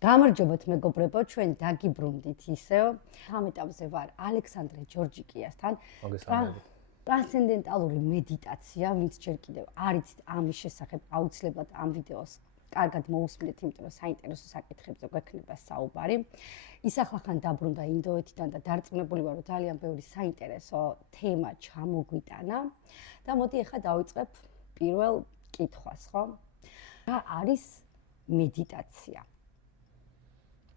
გამარჯობათ მეგობრებო, ჩვენ დაგიბრუნდით ისევ. ამ ეტაპზე ვარ ალექსანდრე ჯორჯიკიასთან. ტრანსცენდენტალური მედიტაცია, ვინც ჯერ კიდევ არ იცით ამის შესახებ, აუცილებლად ამ ვიდეოს კარგად მოусმინეთ, იმიტომ რომ საინტერესო საკითხებზე გვექნება საუბარი. ის ახლახან დაბრუნდა ინდოეთიდან და დარწმუნებული ვარ, რომ ძალიან ბევრი საინტერესო თემა ჩამოგვიტანა. და მოდი ახლა დავიწყებ პირველ კითხვას, ხო? რა არის მედიტაცია?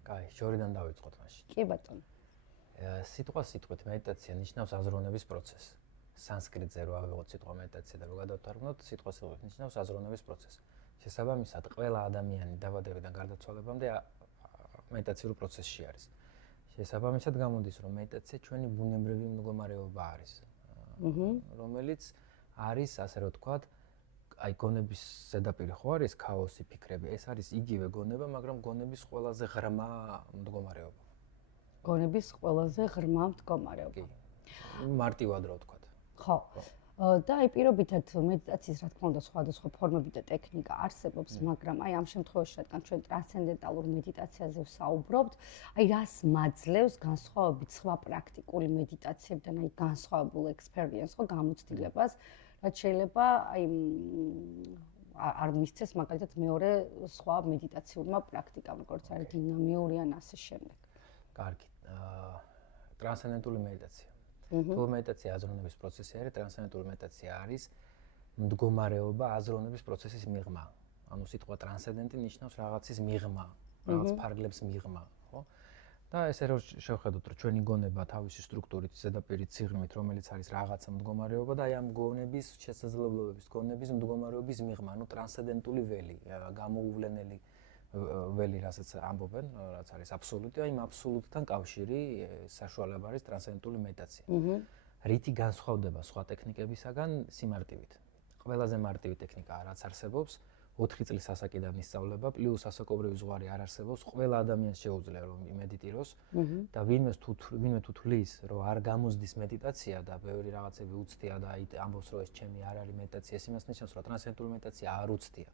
კაი, შორიდან დავიწყოთ მაშინ. კი ბატონო. სიტყვით მედიტაცია ნიშნავს აზროვნების პროცესს. სანსკრიტზე რო ავიღოთ სიტყვა მედიტაცია და რო გადავთარგმნოთ, სიტყვით ნიშნავს აზროვნების პროცესს. შესაბამისად, ყველა ადამიანი დაბადებიდან გარდაცვალებამდე მედიტაციურ პროცესში არის. შესაბამისად, გამოდის, რომ მედიტაცია ჩვენი ბუნებრივი მდგომარეობა არის, რომელიც არის, ასე რომ ვთქვათ, აი გონების ზედაპირი ხო არის ქაოსი, ფიქრები, ეს არის იგივე გონება, მაგრამ გონების ყველაზე ღრმა მდგომარეობა. გონების ყველაზე ღრმა მდგომარეობა. კი. მარტივად რა ვთქვათ. ხო. და აი პირობითად მედიტაციის რა თქმა უნდა სხვადასხვა ფორმები და ტექნიკა არსებობს, მაგრამ აი ამ შემთხვევაში რადგან ჩვენ ტრანსცენდენტალურ მედიტაციაზე ვსაუბრობთ, აი რას მაძლევს განსხვავებით სხვა პრაქტიკული მედიტაციებიდან, აი განსხვავებულ experience ხო გამოცდილებას, რაც შეიძლება აი არ მისცეს მაგალითად მეორე სხვა მედიტაციურმა პრაქტიკამ, როგორც არის დინამიური ან ასე შემდეგ. კარგი. ტრანსცენდენტული მედიტაცია. თუ მედიტაცია აზროვნების პროცესი არის, ტრანსცენდენტული მედიტაცია არის მდგომარეობა აზროვნების პროცესის მიღმა. ანუ სიტყვა ტრანსცენდენტი ნიშნავს რაღაცის მიღმა, რაღაც ფარგლებს მიღმა, ხო? და ესე რომ შევხედოთ, რომ ჩვენი გონება თავისი სტრუქტურით, ზედაპირით, სიღრმით, რომელიც არის რაღაცა მდგომარეობა და აი ამ გონების შესაძლებლობების, გონების მდგომარეობის მიღმა, ანუ ტრანსცენდენტული ველი, გამოუვლენელი ველი, რასაც ამბობენ, რაც არის აბსოლუტი, აი იმ აბსოლუტთან კავშირი საშუალება არის ტრანსცენდენტული მედიტაცია. რითი განსხვავდება სხვა ტექნიკებისაგან სიმარტივით. ყველაზე მარტივი ტექნიკა რაც არსებობს, 4 წლის ასაკიდან ისწავლება, პლუს ასაკობრივი ზღვარი არ არსებობს, ყველა ადამიანს შეუძლია რომ იმედიტიროს და ვინმე თუ თulis, რომ არ გამოსდის მედიტაცია და ბევრი რაღაცები უცდია და აი ამბობს რომ ეს ჩემი არ არის მედიტაცია, ეს იმას ნიშნავს, რომ ტრანსცენდენტული მედიტაცია არ უცდია.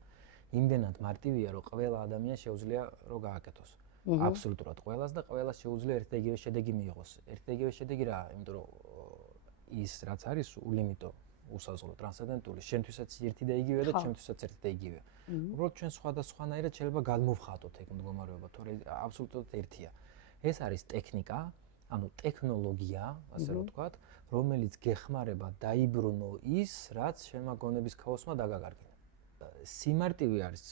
იმდენად მარტივია, რომ ყველა ადამიანს შეუძლია რომ გააკეთოს. აბსოლუტურად ყველას და ყველას შეუძლია ერთ და იგივე შედეგი მიიღოს. ერთ და იგივე შედეგი რა, იმიტომ რომ ის რაც არის ულიმიტო, უსაზღრო, ტრანსცენდენტული, შენთვისაც ერთი და იგივეა და ჩემთვისაც ერთი და იგივეა. უბრალოდ ჩვენ სხვადასხვანაირად შეიძლება გადმოვხატოთ ეგ მდგომარეობა, თორე აბსოლუტურად ერთია. ეს არის ტექნიკა, ანუ ტექნოლოგია, ასე რომ ვთქვათ, რომელიც გეხმარება დაიბრუნო ის, რაც შენმა გონების ქაოსმა დაგაგარგინა. სიმარტივე არის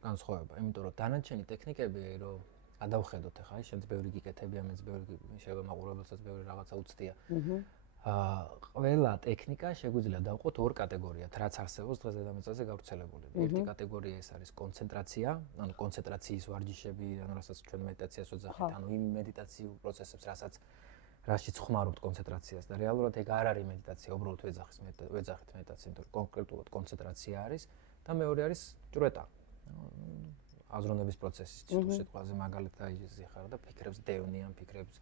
განსხვავება, იმიტომ რომ დანარჩენი ტექნიკები, რომ გადავხედოთ ახლა, შენც ბევრი გიკეთებია, მეც ბევრი შეიძლება მაყურებელსაც ბევრი რაღაცა უცდია. ყველა ტექნიკა შეგვიძლია დავყოთ ორ კატეგორიად, რაც არსებობს დღეს დედამიწაზე გავრცელებული. ერთი კატეგორია ეს არის კონცენტრაცია, ანუ კონცენტრაციის ვარჯიშები, ანუ რასაც ჩვენ მედიტაციას ვეძახით, ანუ იმ მედიტაციურ პროცესებს, რაშიც ხმარობთ კონცენტრაციას და რეალურად ეგ არ არის მედიტაცია, უბრალოდ ვეძახით მედიტაცია, იმიტომ რომ კონკრეტულად კონცენტრაცია არის და მეორე არის ჭვრეტა. აზროვნების პროცესის სიტყვაზე მაგალითად აიზიხარ და ფიქრებს დევნიან, ფიქრებს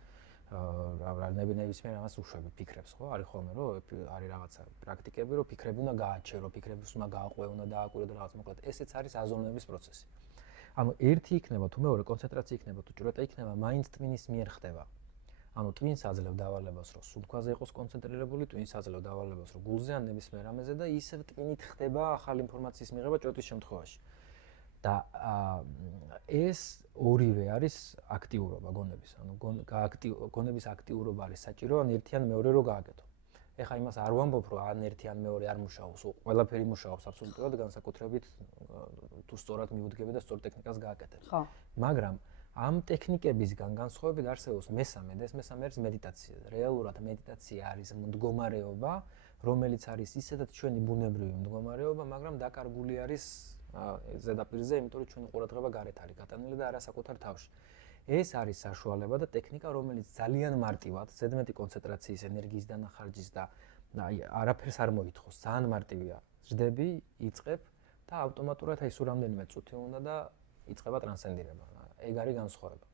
ნებისმიერ ამას უშვები ფიქრებს, ხო? არის ხოლმე რომ არის რაღაცა პრაქტიკები, რომ ფიქრები უნდა გააჩერო, ფიქრებს უნდა გააყვე, უნდა დააკვირო და რაღაც მოკლედ ესეც არის აზროვნების პროცესი. ანუ ერთი იქნება თუ მეორე კონცენტრაცია იქნება თუ ჭვრეტა იქნება, მაინც ტვინის მიერ ხდება. ანუ ტვინს აძლევ დავალებას, რომ სუნთქვაზე იყოს კონცენტრირებული, ტვინს აძლევ დავალებას, რომ გულზე ან ნებისმიერ რამეზე და ისევ ტვინით ხდება ახალი ინფორმაციის მიღება ჭრეტის შემთხვევაში. და ეს ორივე არის აქტიურობა გონების, ანუ გონების აქტიურობა არის საჭირო, ან ერთი ან მეორე რო გააკეთო. ეხლა იმას არ ვამბობ, რომ ან ერთი ან მეორე არ მუშაობს, ყველაფერი მუშაობს აბსოლუტურად, განსაკუთრებით თუ სწორად მიუდგები და სწორ ტექნიკას გააკეთებ. ხო. მაგრამ ამ ტექნიკებისგან განსხვავებით არსებობს მესამე და ეს მესამე არის მედიტაცია. რეალურად მედიტაცია არის მდგომარეობა, რომელიც არის ისედაც ჩვენი ბუნებრივი მდგომარეობა, მაგრამ დაკარგული არის ზედაპირზე, იმიტომ რომ ჩვენი ყურადღება გარეთ არის გატანილი და არა საკუთარ თავში. ეს არის საშუალება და ტექნიკა, რომელიც ძალიან მარტივად, ზედმეტი კონცენტრაციის, ენერგიის დანახარჯის და აი არაფერს არ მოითხოვს, ძალიან მარტივია. ჟდები, იწყებ და ავტომატურად აი სულ რამდენიმე წუთი უნდა და იწყება ტრანსცენდირება. ეგ არის განსხვავება.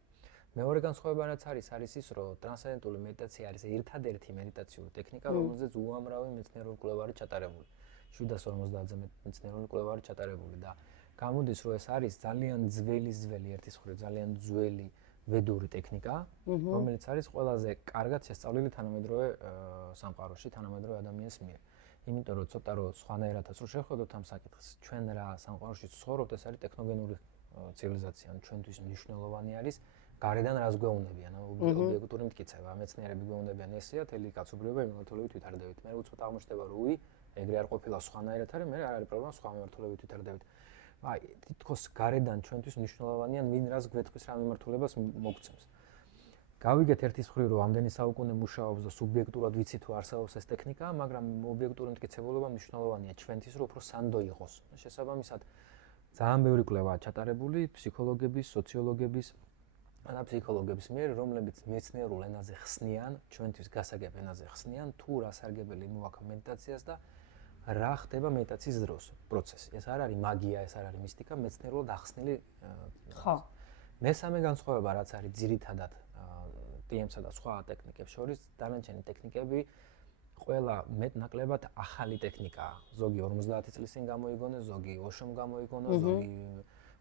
მეორე განსხვავება რაც არის ის, რომ ტრანსცენდენტული მედიტაცია არის ერთადერთი მედიტაციური ტექნიკა, რომელზეც უამრავი მეცნიერული კვლევა არის ჩატარებული. 750-ზე მეცნიერული კვლევა არის ჩატარებული და გამოდის რომ ეს არის ძალიან ძველი ერთის მხრივ ძალიან ძველი ვედური ტექნიკა, რომელიც არის ყველაზე კარგად შესწავლილი თანამედროვე სამყაროში, თანამედროვე ადამიანის მიერ. იმიტომ რომ ცოტა რომ სხვანაირადაც რო შევხედოთ ამ საკითხს, ჩვენ რა სამყაროში ცხოვრობთ, ეს არის ტექნოგენური ცივილიზაცია, ანუ ჩვენთვის მნიშვნელოვანი არის გარედან რას გვეუბნებიან, ობიექტური მტკიცება, მეცნიერები გვეუბნებიან ესეა, თელი კაცობრიობა მიმართულებით ვითარდებით. მე უცოტა აღმოჩნდება რომ ეგრე არ ყოფილა სხვანაირად არის, მე არ არის პრობლემა სხვა მიმართულებით ვითარდებით. აი, თითქოს გარედან ჩვენთვის მნიშვნელოვანია ვინ რას გვეთქვის რა მიმართულებას მოგცემს. გავიგეთ ერთის მხრივ რომ ამდენი საუკუნე მუშაობს და სუბიექტურად ვიცით თუ არსებობს ეს ტექნიკა, მაგრამ ობიექტური მტკიცებულობა მნიშვნელოვანია ჩვენთვის რომ უფრო სანდო იყოს. შესაბამისად, ძალიან ბევრი კვლევაა ჩატარებული ფსიქოლოგების, სოციოლოგების და ფსიქოლოგების მიერ, რომლებიც მეცნიერულ ენაზე ხსნიან, ჩვენთვის გასაგებ ენაზე ხსნიან თუ რა სარგებელი მოაქვს მედიტაციას და რა ხდება მედიტაციის დროს პროცესი. ეს არ არის მაგია, ეს არ არის მისტიკა, მეცნიერულად ახსნილი. ხო. მესამე განსხვავება რაც არის ძირითადად TM-სა და სხვა ტექნიკებს შორის, დანარჩენი ტექნიკები ყველა მეტნაკლებად ახალი ტექნიკაა. ზოგი 50 წლის წინ გამოიგონეს, ზოგი ოშომ გამოიგონა, ზოგი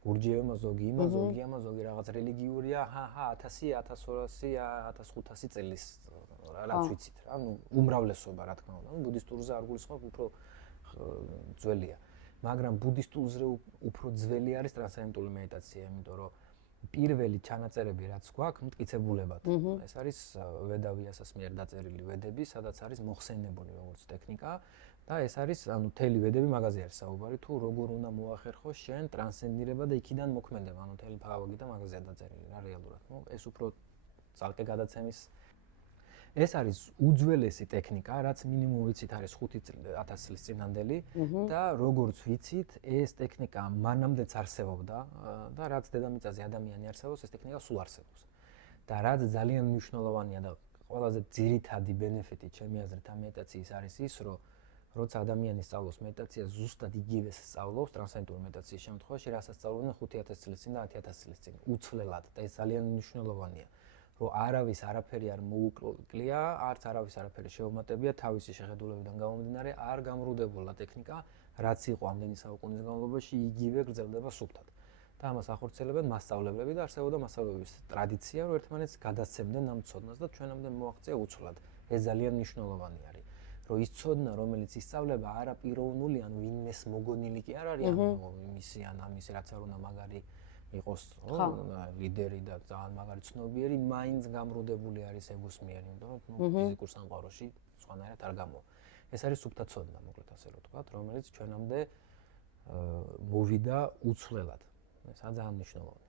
გურჯიევმა, ზოგი იმა, ზოგი ამა, ზოგი რაღაც რელიგიურია, 1000, 1200, 1500 წლის რაც ვიცით რა, ну უმრავლესობა რა თქმა უნდა, ბუდისტურზე არ გულისხმობ, უფრო ძველია. მაგრამ ბუდისტურზე უფრო ძველი არის ტრანსცენდენტული მედიტაცია, იმიტომ რომ პირველი ჩანაწერები რაც გვაქვს მტკიცებულებად. ეს არის ვედავიასას მიერ დაწერილი ვედები, სადაც არის მოხსენებული როგორც ტექნიკა და ეს არის ანუ თელი ვედები მაგაზე არის საუბარი, თუ როგორ უნდა მოახერხო შენ ტრანსცენდირება და იქიდან მოქმედება, ანუ თელი ფავოგი და მაგაზეა დაწერილი რა რეალურად. ნუ ეს უფრო ძალკე გადაცემის ეს არის უძველესი ტექნიკა, რაც მინიმუმ ვიცით არის 5000 წლის წინანდელი და როგორც ვიცით, ეს ტექნიკა მანამდეც არსებობდა და რაც დედამიწაზე ადამიანი არსებობს, ეს ტექნიკა სულ არსებობს. და რაც ძალიან მნიშვნელოვანია და ყველაზე ძირითადი ბენეფიტი ჩემი აზრით ამ მედიტაციის არის ის, რომ როცა ადამიანი სწავლობს მედიტაციას, ზუსტად იგივეს სწავლობს ტრანსცენდენტული მედიტაციის შემთხვევაში, რასაც სწავლობდნენ 5000 წლის წინ და 10000 წლის წინ, უცვლელად და ეს ძალიან მნიშვნელოვანია. რომ არავის არაფერი არ მოუკლია, არც არავის არაფერი შეუმატებია თავისი შეხედულებიდან გამომდინარე, არ გამრუდებულა ტექნიკა, რაც იყო ამდენი საუკუნის განმავლობაში, იგივე გრძელდება სუფთად. და ამას ახორციელებენ მასწავლებლები და არსებობდა მასწავლებლების ტრადიცია, რომ ერთმანეთს გადასცემდნენ ამ ცოდნას და ჩვენამდე მოაღწია უცვლად. ეს ძალიან მნიშვნელოვანი არის, რომ ის ცოდნა, რომელიც ისწავლება, არა პიროვნული, ანუ ვინმეს მოგონილი კი არ არის, ანუ იმისი ან ამისი, რაც არ უნდა მაგარი იყოს ლიდერი და ძალიან მაგარი ცნობიერი, მაინც გამრუდებული არის ეგოს მიერ, იმიტომ რომ ფიზიკურ სამყაროში სხვანაირად არ გამოვა. ეს არის სუფთა ცოდნა, მოკლედ ასე რომ ვთქვათ, რომელიც ჩვენამდე მოვიდა უცვლელად. ეს ძალიან მნიშვნელოვანია.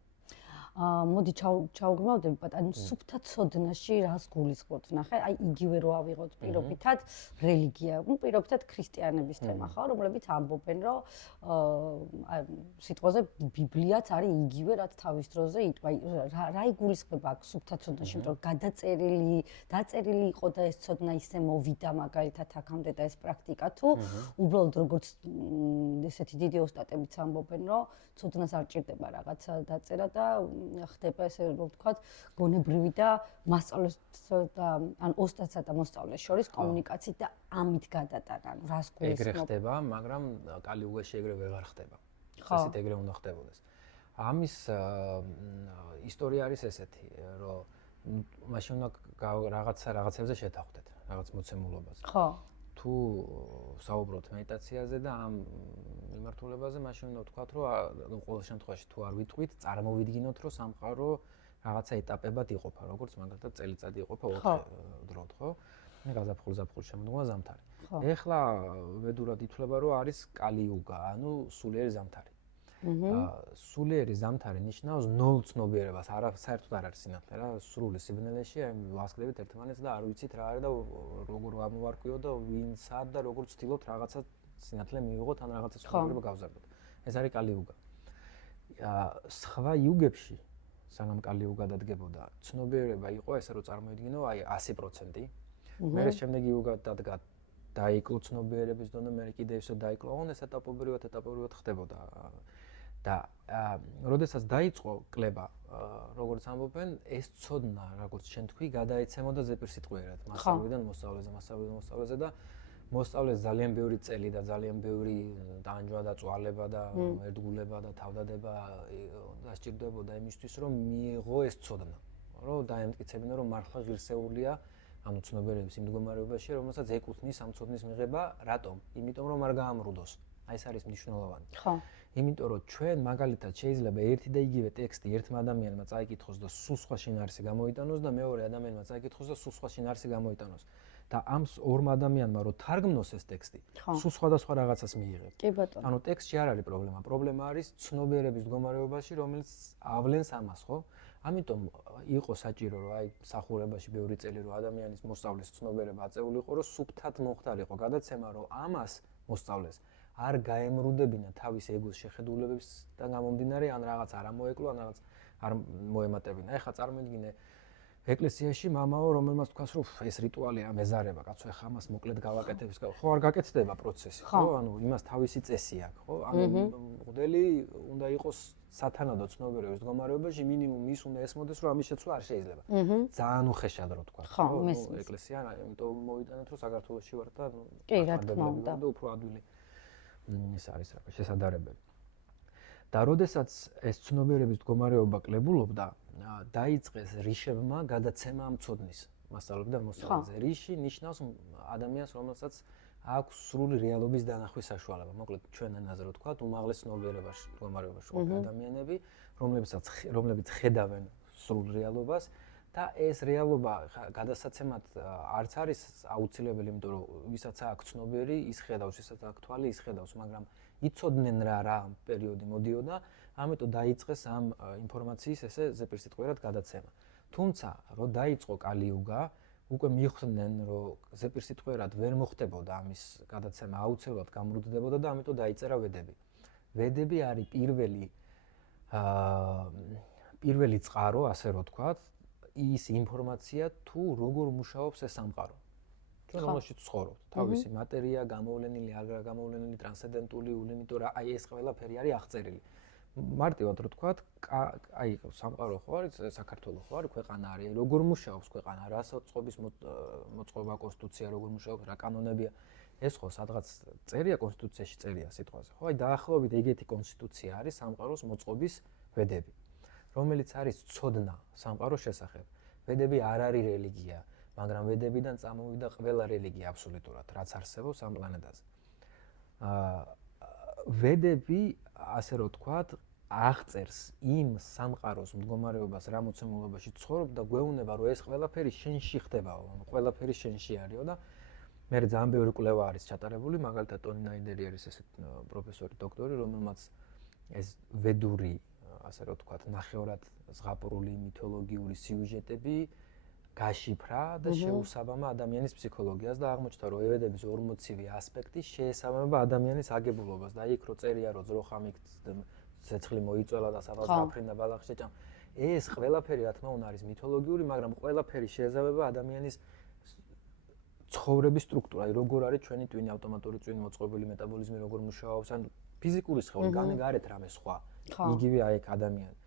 მოდი ჩავგრძნობდები პატარა, სუფთა ცოდნაში რას გულისხმობთ? ნახე, აი იგივე რო ავიღოთ პირობითად რელიგია, პირობითად ქრისტიანების თემა ხო, რომლებიც ამბობენ, რომ სიტყვაზე ბიბლიაც არის იგივე, რაც თავის დროზე იტყვა. რა იგულისხმება აქ სუფთა ცოდნაში, იმიტომ რომ დაწერილი იყო და ეს ცოდნა ისე მოვიდა მაგალითად აქამდე და ეს პრაქტიკა თუ უბრალოდ როგორც ესეთი დიდი ოსტატებიც ამბობენ, რომ ცოდნას არ ჭირდება რაღაცა დაწერა და ხდება ესე რომ ვთქვათ გონებრივი და მასწავლესა და ან ოსტატსა და მოსწავლეს შორის კომუნიკაციით და ამით გადატანა. ანუ რას გულისხმობ? ეგრე ხდება, მაგრამ კალიუგაში ეგრე ვეღარ ხდება. წესით ეგრე უნდა ხდებოდეს. ამის ისტორია არის ესეთი, რომ მაშინ უნდა რაღაცებზე შეთანხმდეთ, რაღაც მოცემულობაზე. ხო. თუ საუბრობთ მედიტაციაზე და ამ მიმართულებაზე, მაშინ უნდა ვთქვათ, რომ ყოველ შემთხვევაში თუ არ ვიტყვით, წარმოვიდგინოთ, რომ სამყარო რაღაცა ეტაპებად იყოფა, როგორც მაგალითად წელიწადი იყოფა 4 დროდ, ხო? მე გაზაფხულ-ზაფხულ შემდგომა ზამთარი. ეხლა ვედურად ითვლება, რომ არის კალიუგა, ანუ სულიერი ზამთარი. სულიერი ზამთარი ნიშნავს ნულ ცნობიერებას, საერთოდ არ არის სინათლე რა, სრული სიბნელეში, აი ვასკდებით ერთმანეთს და არ ვიცით რა არის და როგორ ამოვარკვიოთ და ვინცად და როგორ ვცდილობთ რაღაცა სინათლე მივიღოთ ან რაღაცა ცნობიერება გავზარდოთ. ეს არის კალიუგა. სხვა იუგებში, სანამ კალიუგა დადგებოდა, ცნობიერება იყო ესე რომ წარმოვიდგინო, აი 100%. მე შემდეგი იუგა დადგა დაიკლო ცნობიერების დონე, მე კიდევ ისე დაიკლო, ოღონდ ეს ეტაპობრივად ხდებოდა. და როდესაც დაიწყო კლება, როგორც ამბობენ, ეს ცოდნა, როგორც შენ თქვი, გადაეცემოდა ზეპირსიტყვიერად, მასწავლებლიდან მოსწავლეზე და მოსწავლეს ძალიან ბევრი წელი და ძალიან ბევრი დანჯვა და წვალება და ერთგულება და თავდადება დასჭირდებოდა იმისთვის, რომ მიიღო ეს ცოდნა. რომ დაემტკიცებინა, რომ მართლა ღირსეულია ანუ ცნობიერების იმ მდგომარეობაში, რომელსაც ეკუთვნის ამ ცოდნის მიღება, რატომ? იმიტომ რომ არ გაამრუდოს. აი ეს არის მნიშვნელოვანი. ხო. იმიტომ რომ ჩვენ მაგალითად შეიძლება ერთი და იგივე ტექსტი ერთმა ადამიანმა წაიკითხოს და სულ სხვა შინაარსი გამოიტანოს და მეორე ადამიანმა წაიკითხოს და სულ სხვა შინაარსი გამოიტანოს. და ამ ორმა ადამიანმა რო თარგმნოს ეს ტექსტი, სულ სხვადასხვა რაღაცას მიიღებს. კი ბატონო. ანუ ტექსტში არ არის პრობლემა. პრობლემა არის ცნობიერების მდგომარეობაში, რომელიც ავლენს ამას, ხო? ამიტომ იყო საჭირო, რომ აი მსახურებაში ბევრი წელი რომ ადამიანის მოსწავლეს ცნობიერება აწეული იყო, რომ სუფთად მოხდარიყო გადაცემა, რომ ამას მოსწავლეს არ გაემრუდებინა თავის ეგოს შეხედულებებისგან გამომდინარე, ან რაღაც არ ამოეკლო, ან რაღაც არ მოემატებინა. ეხლა წარმოიდგინე ეკლესიაში მამაო, რომელმაც თქვას, რომ ეს რიტუალია მეზარება, კაცო, ეხლა ამას მოკლედ გავაკეთებს, ხო არ გაკეთდება პროცესი, ხო? ანუ იმას თავისი წესი აქვს, ხო? ანუ მღვდელი უნდა იყოს სათანადო ცნობიერების მდგომარეობაში, მინიმუმ ის უნდა ესმოდეს, რომ ამის შეცვლა არ შეიძლება. ძალიან უხეშად რო თქვა, ხო? ეკლესია, იმიტომ მოვიტანეთ, რომ საქართველოში ვარ და კი, რა თქმა უნდა, და უფრო ადვილი ის არის რა, შესაძლებელი. და როდესაც ეს ცნობიერების მდგომარეობა კლებულობდა, დაიწყეს რიშებმა გადაცემა ამ ცოდნის მასწავლებელთა მოსწავლეზე. რიში ნიშნავს ადამიანს, რომელსაც აქვს სრული რეალობის დანახვის საშუალება. მოკლედ ჩვენ ენაზე რო ვთქვათ, უმაღლეს ცნობიერებაში მდგომარეობაში ყოფილი ადამიანები, რომლებიც ხედავენ სრულ რეალობას და ეს რეალობა გადასაცემად არც არის აუცილებელი, იმიტომ რომ ვისაც აქვს ცნობიერი, ის ხედავს, ვისაც აქვს თვალი, ის ხედავს, მაგრამ იცოდნენ რა პერიოდი მოდიოდა, ამიტომ დაიწყეს ამ ინფორმაციის ესე ზეპირსიტყვიერად გადაცემა. თუმცა, რო დაიწყო კალიუგა, უკვე მიხვდნენ, რომ ზეპირსიტყვიერად ვერ მოხდებოდა ამის გადაცემა, აუცილებლად გამრუდდებოდა და ამიტომ დაიწერა ვედები. ვედები არის პირველი წყარო, ასე რო ვთქვათ, ის ინფორმაცია თუ როგორ მუშაობს ეს სამყარო. ჩვენ რომელშიც ცხოვრობთ, თავისი მატერია, გამოვლენილი, აღარ გამოვლენილი, ტრანსცენდენტული, იმიტომ რომ აი ეს ყველაფერი არის აღწერილი. მარტივად რო ვთქვათ, აი სამყარო ხო არის, საქართველო ხო არის, ქვეყანა არის, როგორ მუშაობს ქვეყანა, რა საწყობის მოწყობა კონსტიტუცია, როგორ მუშაობს, რა კანონებია, ეს ხო სადღაც წერია კონსტიტუციაში წერია სიტყვაზე, ხო? აი დაახლოებით ეგეთი კონსტიტუცია არის სამყაროს მოწყობის ვედები, რომელიც არის ცოდნა სამყაროს შესახებ. ვედები არ არის რელიგია, მაგრამ ვედებიდან წამოვიდა ყველა რელიგია აბსოლუტურად, რაც არსებობს ამ პლანეტაზე. ვედები, ასე რომ ვთქვათ, აღწერს იმ სამყაროს მდგომარეობას, რა მოცემულობაში ცხოვრობ და გვეუბნება, რომ ეს ყველაფერი შენში ხდებაო, ანუ ყველაფერი შენში არისო და მე ძალიან ბევრი კვლევა არის ჩატარებული, მაგალითად ტონი ნაიდერი არის ესეთ პროფესორი, დოქტორი, რომელმაც ეს ვედური, ასე რომ ვთქვათ, ნახევრად ზღაპრული მითოლოგიური სიუჟეტები გაშიფრა და შეუსაბამა ადამიანის ფსიქოლოგიას და აღმოჩნდა, რომ ვედების 40 ასპექტი შეესაბამება ადამიანის აგებულობას და იქ რო წერია, რომ ძროხამი ცეცხლი მოიწველა და სადღაც გაფრინდა ბალახი შეჭამ. ეს ყველაფერი რა თქმა უნდა არის მითოლოგიური, მაგრამ ყველაფერი შეესაბამება ადამიანის ცხოვრების სტრუქტურა, როგორ არის ჩვენი ტვინი, ავტომატური ტვინი, მოწყობილი მეტაბოლიზმი, როგორ მუშაობს, ან ფიზიკური სხეული, გარეთ რამე სხვა. იგივე აი ეგ ადამიანი.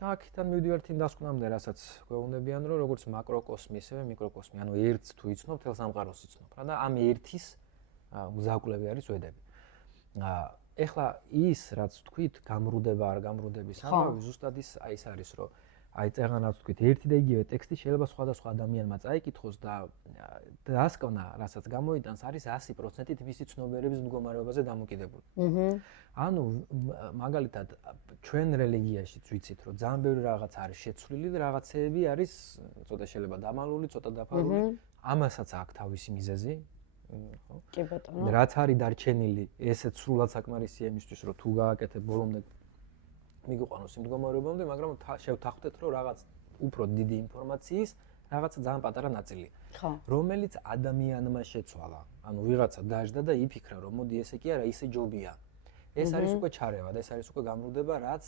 და აქედან მივდივართ იმ დასკვნამდე, რასაც გვეუბნებიან, რომ როგორც მაკროკოსმი, ისევე მიკროკოსმი, ანუ ერთს თუ იცნობ, თელ სამყაროს იცნობ. რა და ამ ერთის მგზავრკლები არის ვედები. ეხლა ის, რაც თქვით, გამრუდება არ გამრუდების ამბავი, ზუსტად ის აი ეს არის, რომ აი წეღანაც თქვით, ერთი და იგივე ტექსტი შეიძლება სხვადასხვა ადამიანმა წაიკითხოს და დასკვნა, რასაც გამოიტანს, არის 100%-ით მისი ცნობიერების მდგომარეობაზე დამოკიდებული. ანუ მაგალითად ჩვენ რელიგიაშიც ვიცით, რომ ძალიან ბევრი რაღაც არის შეცვლილი და რაღაცეები არის ცოტა შეიძლება დამალული, ცოტა დაფარული. ამასაც აქვს თავისი მიზეზი. ხო? კი ბატონო. რაც არის დარჩენილი, ესეც სრულად საკმარისია იმისთვის, რომ თუ გააკეთებ ბოლომდე მიგიყვანოს იმ მდგომარეობამდე, მაგრამ შევთანხმდეთ, რომ რაღაც უფრო დიდი ინფორმაციის რაღაც ძალიან პატარა ნაწილია, რომელიც ადამიანმა შეცვალა. ანუ ვიღაცა დაждდა და იფიქრა, რომ მოდი ესე კი არა, ისე ჯობია. ეს არის უკვე ჩარევა და ეს არის უკვე გამრუდება, რაც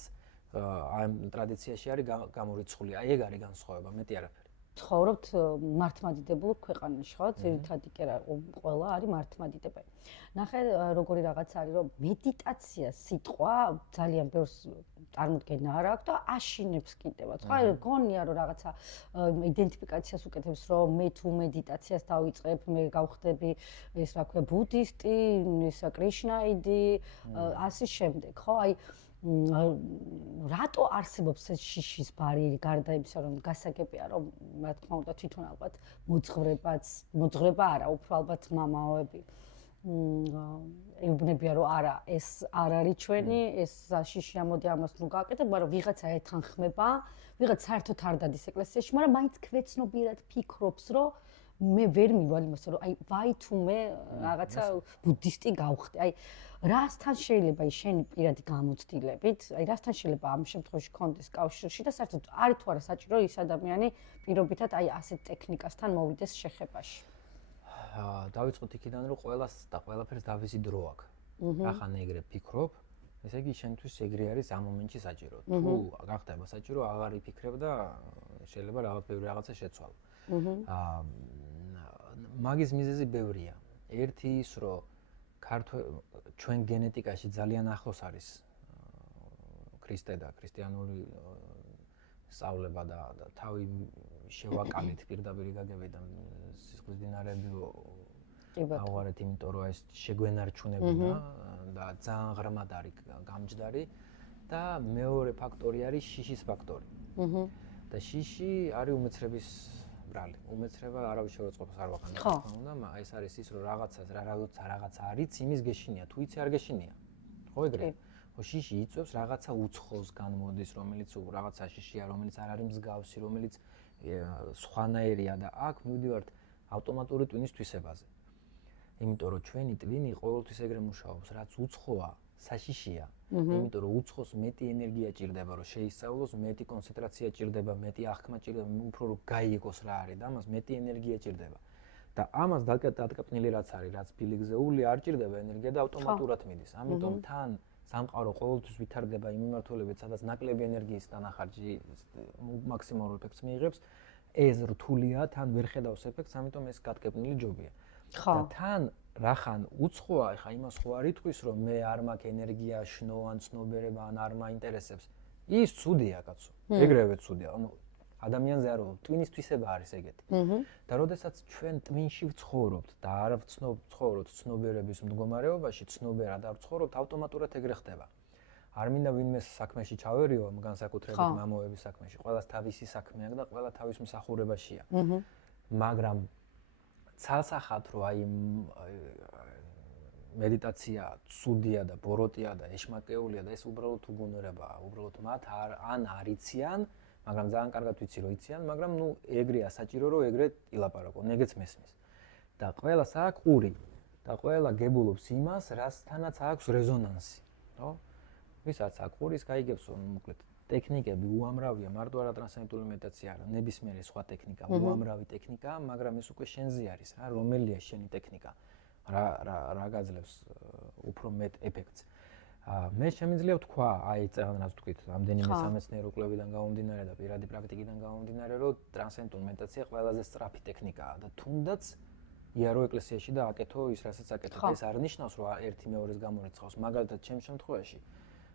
ამ ტრადიციაში არის გამორიცხული. აი ეგ არის განსხვავება, მეტი არაფერი. ცხოვრობთ მართლმადიდებულ ქვეყანაში, ხო? ძირითადად კი რა, ყველა არის მართლმადიდებელი. ნახე როგორი რაღაც არის, რომ მედიტაცია სიტყვა ძალიან ბევრს წარმოქმნა არ აქვს და აშინებს კიდევაც. ხო, აი გონია რომ რაღაცა იდენტიფიკაციას უკეთებს, რომ მე თუ მედიტაციას დავიწყებ, მე გავხდები ეს რა ქვია ბუდისტი, ისა კრიშნაიდი, ასე შემდეგ, ხო? აი რატო არსებობს ეს შიშის ბარიერი გარდა იმისა, რომ გასაგებია, რომ რა თქმა უნდა თვითონ ალბათ მოძღვრება არა, უფრო ალბათ მამაოები ეუბნებიან, რომ არა, ეს არ არის ჩვენი, ეს შიში ამოდი ამას ნუ გააკეთებ, მაგრამ ვიღაცა ეთანხმება, ვიღაც საერთოდ არ დადის ეკლესიაში, მაგრამ მაინც ქვეცნობიერად ფიქრობს, რომ მე ვერ მივალ იმას, რომ აი ვაი თუ მე რაღაცა ბუდისტი გავხდი, აი რასთან შეიძლება შენი პირადი გამოცდილებით, აი რასთან შეიძლება ამ შემთხვევაში კონდეს კავშირში და საერთოდ არის თუ არა საჭირო ის ადამიანი პირობითად აი ასეთ ტექნიკასთან მოვიდეს შეხებაში. დავიწყოთ იქიდან, რომ ყველას და ყველაფერს დავისი დრო აქვს. ახან ეგრე ფიქრობ, ესე იგი შენთვის ეგრე არის ამ მომენტში საჭირო. თუ გახდება საჭირო, აღარ იფიქრებ და შეიძლება რაღაც ბევრი რაღაცა შეცვალო. მაგის მიზეზი ბევრია. ერთი ის, რომ ჩვენ გენეტიკაში ძალიან ახლოს არის ქრისტე და ქრისტიანული სწავლება და თავი შევაკალით პირდაპირ გაგებიდან სისხლის დინარები ავარეთ, იმიტომ რომ ეს შეგვენარჩუნებინა და ძალიან ღრმად არის გამჯდარი და მეორე ფაქტორი არის შიშის ფაქტორი. და შიში არის უმეცრების ბრალი. უმეცრება არავის შევეწყობს არ ვახან. ხო. მაგრამ ეს არის ის, რომ რაღაცა არის, იმის გეშინია, თუ იცი არ გეშინია. ხო ეგრე? ხო, შიში იწვევს რაღაცა უცხოს განმოდის, რომელიც რაღაცა შიშია, რომელიც არ არის მსგავსი, რომელიც სხვანაირია და აქ მივდივართ ავტომატური ტვინის თვისებაზე. იმიტომ რომ ჩვენი ტვინი ყოველთვის ეგრე მუშაობს, რაც უცხოა, საშიშია. იმიტომ რომ უცხოს მეტი ენერგია ჭირდება, რომ შეისწავლოს, მეტი კონცენტრაცია ჭირდება, მეტი აღქმა ჭირდება, უფრო რომ გაიგოს რა არის და ამას მეტი ენერგია ჭირდება. და ამას დაკαπნილი რაც არის, რაც ბილიგზეული არ ჭირდება ენერგია და ავტომატურად მიდის. ამიტომ თან სამყარო ყოველთვის ვითარდება იმ მიმართულებით, სადაც ნაკლები ენერგიის დანახარჯი მაქსიმალურ ეფექტს მიიღებს. ეს რთულია, თან ვერ ხედავს ეფექტს, ამიტომ ეს გატკეპნილი ჯობია. და თან რახან უცხოა, ეხა იმას ხო არ იტყვის, რომ მე არ მაქვს ენერგია, შნო ან ცნობიერება ან არ მაინტერესებს. ის ცუდია, კაცო. ეგრევე ცუდია. ანუ ადამიანზე არ ვთქვი, ტვინის თვისება არის ეგეთი. და როდესაც ჩვენ ტვინში ვცხოვრობთ და არ ვცხოვრობთ ცნობიერების მდგომარეობაში, ცნობიერად არ ვცხოვრობთ, ავტომატურად ეგრე ხდება. არ მინდა ვინმე საქმეში ჩავერიო, განსაკუთრებით მამოების საქმეში. ყველას თავისი საქმე აქვს და ყველა თავის მსახურებაშია. მაგრამ ცალსახად რომ აი მედიტაცია ცუდია და ბოროტია და ეშმაკეულია და ეს უბრალოდ უგუნურებაა. უბრალოდ მათ ან არ იციან, მაგრამ ძალიან კარგად ვიცი რომ იციან, მაგრამ ნუ ეგრეა საჭირო რომ ეგრე ილაპარაკონ, ეგეც მესმის. და ყველას აქვს ყური და ყველა გებულობს იმას, რასთანაც აქვს რეზონანსი, ხო? ვისაც აქვს ყურის, გაიგებს მოკლედ ტექნიკები უამრავია, მარტო არა ტრანსცენდენტული მედიტაცია არა, ნებისმიერი სხვა ტექნიკა, უამრავი ტექნიკა, მაგრამ ეს უკვე შენზე არის რა, რომელია შენი ტექნიკა, რა გაძლევს უფრო მეტ ეფექტს. მე შემიძლია ვთქვა, აი წელს ვთქვით, რამდენიმე სამეცნიერო კვლევიდან გამომდინარე და პირადი პრაქტიკიდან გამომდინარე, რომ ტრანსცენდენტული მედიტაცია ყველაზე სწრაფი ტექნიკაა და თუნდაც იარო ეკლესიაში და აკეთო ის, რასაც აკეთებ, ეს არ ნიშნავს, რომ ერთი მეორეს გამორიცხავს, მაგალითად, ჩემს შემთხვევაში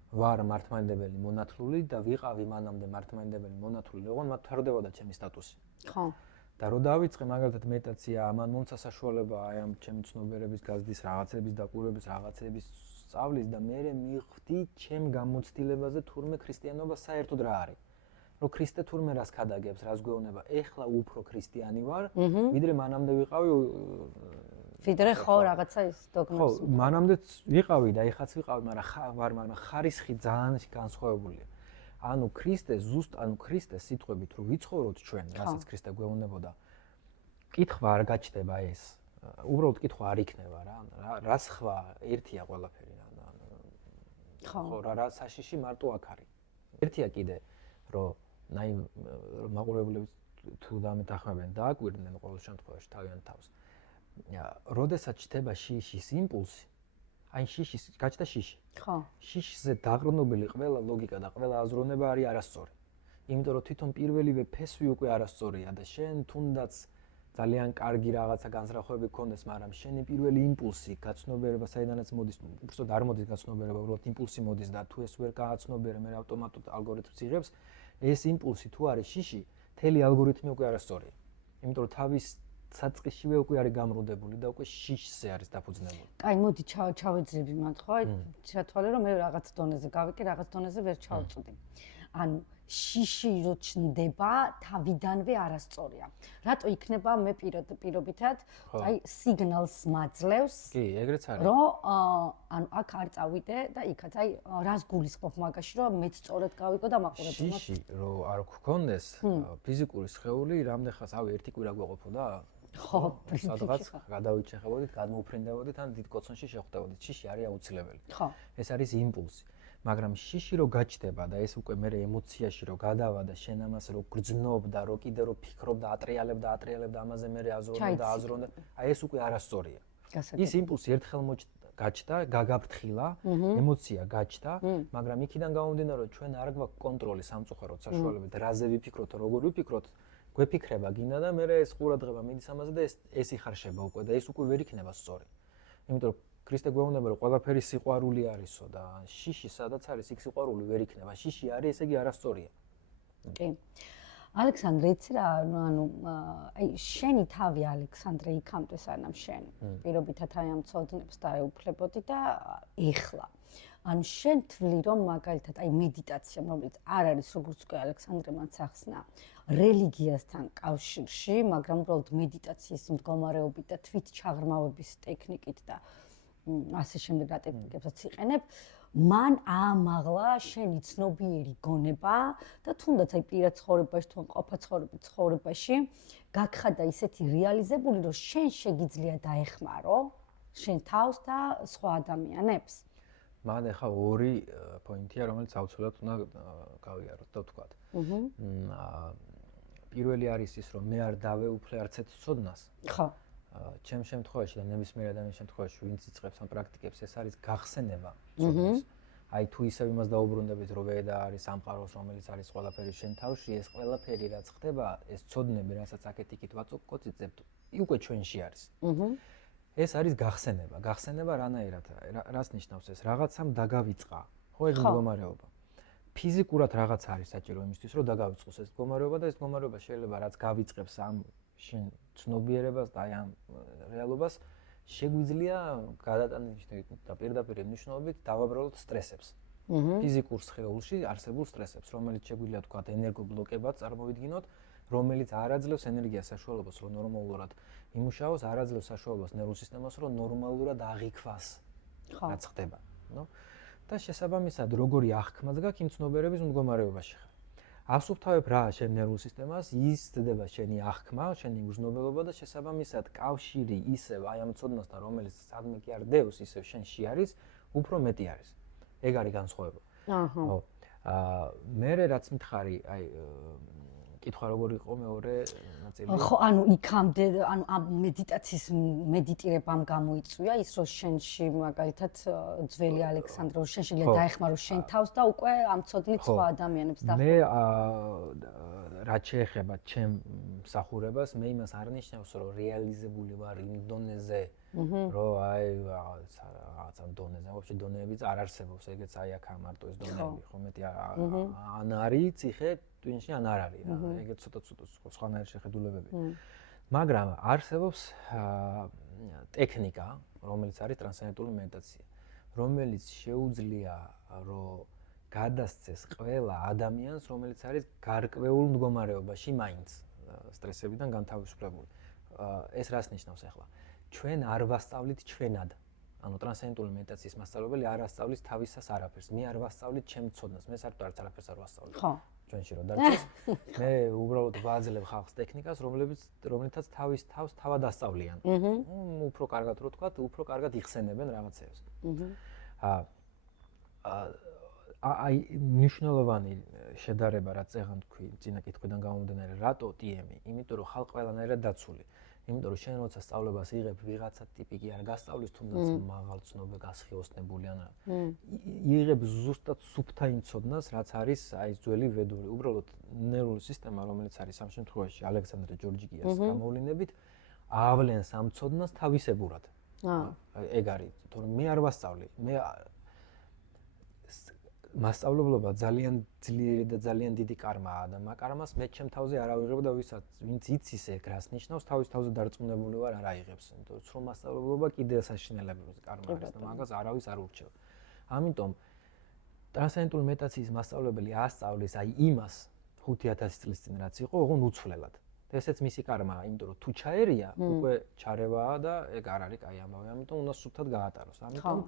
ვარ მართლმადიდებელი მონათლული და ვიყავი მანამდე მართლმადიდებელი მონათლული, ოღონდ მათ თარდებოდა ჩემი სტატუსი. ხო. და რო დავიწყე მაგალითად მედიტაცია, ამან მომცა საშუალება აი ამ ჩემი ცნობიერების გაზრდის, რაღაცების დაკვირვების, რაღაცების სწავლის და მე მივხვდი ჩემ გამოცდილებაზე თურმე ქრისტიანობა საერთოდ რა არის. რომ ქრისტე თურმე რას ქადაგებს, რას გვეუბნება, ეხლა უფრო ქრისტიანი ვარ, ვიდრე მანამდე ვიყავი ვიდრე ხო რაღაცა ის დოგმას. ხო, მანამდეც ვიყავი და ეხაც ვიყავი, მაგრამ ხარისხი ძალიან განსხვავებულია. ანუ ქრისტეს სიტყვებით რომ ვიცხოვროთ ჩვენ, რასაც ქრისტე გვეუბნებოდა, კითხვა არ გაჩნდება ეს. უბრალოდ კითხვა არ იქნება რა. რა სხვა ერთია ყველაფერი. ხო, რა საშიში მარტო აქ არის. ერთია კიდე, რომ მაყურებლები თუ დამეთანხმებენ, დააკვირდნენ ყოველ შემთხვევაში თავიანთ თავს. როდესაც ჩდება შიშის იმპულსი, აი შიშის გაჩნდა შიში. ხო. შიშზე დაყრდნობილი ყველა ლოგიკა და ყველა აზროვნება არის არასწორი. იმიტომ რომ თვითონ პირველივე ფესვი უკვე არასწორია და შენ თუნდაც ძალიან კარგი რაღაცა განზრახვები გქონდეს, მაგრამ შენი პირველი იმპულსი, გაცნობიერება საიდანაც მოდის, უბრალოდ არ მოდის გაცნობიერება, უბრალოდ იმპულსი მოდის და თუ ეს ვერ გააცნობიერე, მე ავტომატურად ალგორითმს იღებს, ეს იმპულსი თუ არის შიში, მთელი ალგორითმი უკვე არასწორია. იმიტომ რომ თავის საწყისშივე უკვე არის გამრუდებული და უკვე შიშზე არის დაფუძნებული. კაი, მოდი ჩავეძრები მათ, ხო? შეთვალე რომ მე რაღაც დონეზე გავიკე, რაღაც დონეზე ვერ ჩავწვდი. ანუ შიში რო ჩნდება, თავიდანვე არასწორია. რატო იქნება მე პირობითად, აი სიგნალს მაძლევს. კი, ეგრეც არის. რომ ანუ აქ არ წავიდე და იქაც აი რას გულისხმობ მაგაში, რომ მეც სწორად გავიკო და მაყურებელმა. შიში რო არ გქონდეს, ფიზიკური სხეული რამდენ ხანს ერთი კვირა გვეყოფოდა? ხო, სადღაც გადავიჩეხებოდით, გადმოუფრინდებოდით ან დიდ კოცონში შეხვდებოდით. შიში არის აუცილებელი. ხო. ეს არის იმპულსი. მაგრამ შიში რო გაჩნდება და ეს უკვე მე ემოციაში რო გადავა და შენ ამას რო გრძნობ და რო კიდე რო ფიქრობ და ატრიალებ და ამაზე მე აზროვნ და აი ეს უკვე არასწორია. ის იმპულსი ერთხელ გაჩნდა, გაგაფრთხილა, ემოცია გაჩნდა, მაგრამ იქიდან გამომდინარე რომ ჩვენ არ გვაქვს კონტროლი სამწუხაროდ საშუალებით, რაზე ვიფიქროთ, როგორ ვიფიქროთ, გვეფიქრება გინდა და მე ეს ყურადღება მიდის ამაზე და ეს იხარშება უკვე და ეს უკვე ვერ იქნება სწორი. იმიტომ რომ ქრისტე გვეუბნება რომ ყველაფერი სიყვარული არისო და შიში სადაც არის იქ სიყვარული ვერ იქნება. შიში არის, ესე იგი არასწორია. კი. ალექსანდრე, იცი რა, ანუ აი შენი თავი ალექსანდრე იქამდე სანამ შენ პირობითად აი ამ ცოდნებს დაეუფლებოდი და ეხლა. ანუ შენ თვლი რომ მაგალითად აი მედიტაცია, რომელიც არ არის როგორც უკვე ალექსანდრე მაც ახსნა, რელიგიასთან კავშირში, მაგრამ უბრალოდ მედიტაციის მდგომარეობით და თვით ჩაღრმავების ტექნიკით და ასე შემდეგ რა ტექნიკებსაც იყენებ, მან აამაღლა შენი ცნობიერი გონება და თუნდაც აი პირად ცხოვრებაში თუ ყოფა ცხოვრებაში გაგხადა ისეთი რეალიზებული, რომ შენ შეგიძლია დაეხმარო შენ თავს და სხვა ადამიანებს. მან ახლა ორი პოინტია, რომელიც აუცილებლად უნდა გავიაროთ და ვთქვათ. პირველი არის ის, რომ მე არ დავეუფლე არც ერთ ცოდნას. ხო. ჩემ შემთხვევაში და ნებისმიერ ადამიანის შემთხვევაში, ვინც იწყებს ამ პრაქტიკებს, ეს არის გახსენება ცოდნის. აი თუ ისევ იმას დაუბრუნდებით, რომ ვედა არის სამყაროს, რომელიც არის ყველაფერი შენ თავში, ეს ყველაფერი რაც ხდება, ეს ცოდნები, რასაც აქეთ-იქით ვაწოწიძებთ, უკვე ჩვენში არის. ეს არის გახსენება. გახსენება რანაირად, რას ნიშნავს ეს? რაღაცამ დაგავიწყა. ხო, ეს მდგომარეობა. ფიზიკურად რაღაც არის საჭირო იმისთვის, რომ დაგავიწყოს ეს მდგომარეობა და ეს მდგომარეობა შეიძლება რაც გავიწყებს ამ შენ ცნობიერებას და აი ამ რეალობას შეგვიძლია გადატანის და პირდაპირ მნიშვნელობით დავაბრალოთ სტრესებს. ფიზიკურ სხეულში არსებულ სტრესებს, რომელიც შეგვიძლია თქვა ენერგობლოკებად წარმოვიდგინოთ, რომელიც არ აძლევს ენერგიას საშუალებას, რომ ნორმალურად იმუშაოს, არ აძლევს საშუალებას ნერვულ სისტემას, რომ ნორმალურად აღიქვას. რაც ხდება, ნო? და შესაბამისად, როგორი აღქმაც გაქვს იმ ცნობიერების მდგომარეობაში ხარ. ასუფთავებ რა შენ ნერვულ სისტემას, ის ძდება შენი აღქმა, შენი უზრუნველობა და შესაბამისად კავშირი ისევ აი ამ ცოდნასთან, რომელიც სადმე კი არ დევს, ისევ შენში არის, უფრო მეტი არის. ეგ არის განსხვავება. ხო. მე რაც მითხარი, აი კითხვა როგორ იყო მეორე ნაწილი? ხო, ანუ იქამდე, ანუ ამ მედიტაციის მედიტირებამ გამოიწვია ის, რომ შენში მაგალითად ძველი ალექსანდრე შენ შეიძლება დაეხმარო შენ თავს და უკვე ამ ცოდნით სხვა ადამიანებს და მე რაც შეეხება ჩემ მსახურებას, მე იმას არ ნიშნავს, რომ რეალიზებული ვარ იმ დონეზე, რომ აი რაღაცა დონეზე, ვაფშე დონეებიც არ არსებობს, ეგეც აი აქ მარტო ეს დონეები, ხო მეტი ან არის ციხე ტვინში ან არ არის, ეგეც ცოტა სხვანაირი შეხედულებები. მაგრამ არსებობს ტექნიკა, რომელიც არის ტრანსცენდენტული მედიტაცია, რომელიც შეუძლია რომ გადასცეს ყველა ადამიანს, რომელიც არის გარკვეულ მდგომარეობაში მაინც სტრესებიდან განთავისუფლებული. ეს რას ნიშნავს ახლა? ჩვენ არ ვასწავლით ჩვენად. ანუ ტრანსცენდენტული მედიტაციის მასწავლებელი არ ასწავლის თავისას არაფერს. მე არ ვასწავლით ჩემ ცოდნას. მე საერთოდ არაფერს არ ვასწავლებ. ხო. ჩვენში რომ დარჩეს, მე უბრალოდ ვაძლევ ხალხს ტექნიკას, რომლებიც თავის თავს თავად ასწავლიან. უფრო კარგად რო თქვა, უფრო კარგად იხსენებენ რაღაცებს. აი მნიშვნელოვანი შედარება რაც წეგან თქვი, წინა კითხვიდან გამომდინარე, რატო TM? იმიტომ რომ ხალხი ყველანაირად დაცული. იმიტომ რომ შენ როცა სწავლებას იღებ ვიღაცა ტიპი კი არ გასწავლის თუნდაც მაღალ ცნობე გასხიოსნებული ან იღებ ზუსტად სუფთა იმ ცოდნას რაც არის აი ეს ძველი ვედური უბრალოდ ნერვული სისტემა რომელიც არის ამ შემთხვევაში ალექსანდრე ჯორჯიკიას გამოვლინებით ავლენს ამ ცოდნას თავისებურად ეგ არის თორემ მე არ ვასწავლე მე მასწავლებლობა ძალიან ძლიერი და ძალიან დიდი კარმაა და მაკარმას მე ჩემ თავზე არ ავიღებ და ვინც იცის ეგ რას ნიშნავს თავის თავზე დარწმუნებული ვარ არ აიღებს იმიტომ რომ სრულ მასწავლებლობა კიდევ საშინელებული კარმა არის და მაგას არავის არ ურჩევ ამიტომ ტრანსცენდენტული მეტაციის მასწავლებელი ასწავლის აი იმას 5000 წლის წინ რაც იყო ოღონდ უცვლელად და ესეც მისი კარმაა იმიტომ რომ თუ ჩაერია უკვე ჩარევაა და ეგ არ არის კაი ამბავი ამიტომ უნდა სუფთად გაატაროს ამიტომ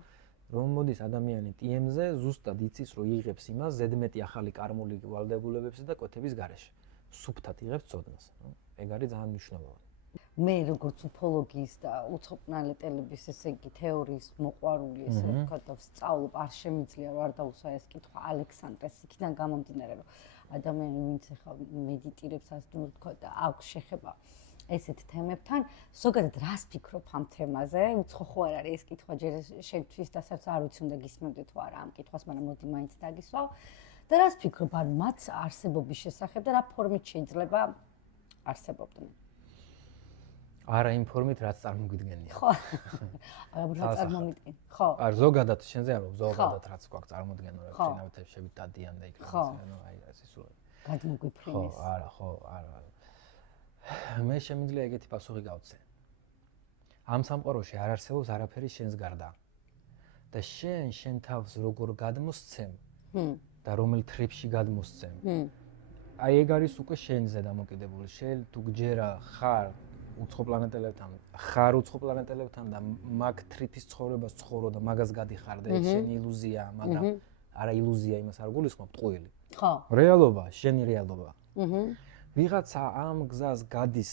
რომ მოდის ადამიანი TM-ზე ზუსტად იცის რომ იღებს იმას ზედმეტი ახალი კარმული ვალდებულებებს და კვეთების გარეშე სუფთად იღებს ცოდნას ეგ არის ძალიან მნიშვნელოვანი მე როგორც უფოლოგიის და უცხოპლანეტელების ესე იგი თეორიის მოყვარული ესე ვთქვათ და ვსწავლობ არ შემიძლია რომ არ დაუსვა ეს კითხვა ალექსანდრეს იქიდან გამომდინარე რომ ადამიანი ვინც ახლა მედიტირებს ასე ვთქვათ და აქვს შეხება ესეთ თემებთან ზოგადად რას ფიქრობ ამ თემაზე უცხო ხო არ არის ეს კითხვა ჯერ შენთვის და საერთოდ არ ვიცი უნდა გისმენდე თუ არა ამ კითხვას მაგრამ მოდი მაინც დაგისვავ და რას ფიქრობ ან მათ არსებობის შესახებ და რა ფორმით შეიძლება არსებობდნენ არა იმ ფორმით რაც წარმოგვიდგენია ხო არა რა წარმომიდგენ ხო არ ზოგადად შენზე არ ზოგადად რაც გვაქვს წარმოდგენო რა შინავითებში დადიან და იქ ანუ აი ეს ისო გადმოგვიფრინეს ხო არა ხო არა მე შემიძლია ეგეთი პასუხი გავცე. ამ სამყაროში არ არსებობს არაფერი შენს გარდა. და შენ თავს როგორ გადმოსცემ და რომელ თრიფში გადმოსცემ. აი ეგ არის უკვე შენზე დამოკიდებული. შენ თუ გჯერა ხარ უცხო პლანეტელებთან და მაგ თრიფის ცხოვრებას ცხოვრო და მაგას გადიხარ და ეს შენი ილუზია, მაგრამ არა ილუზია იმას არ გულისხმობ ტყუილი. ხო. რეალობა, შენი რეალობა. ვიღაცა ამ გზას გადის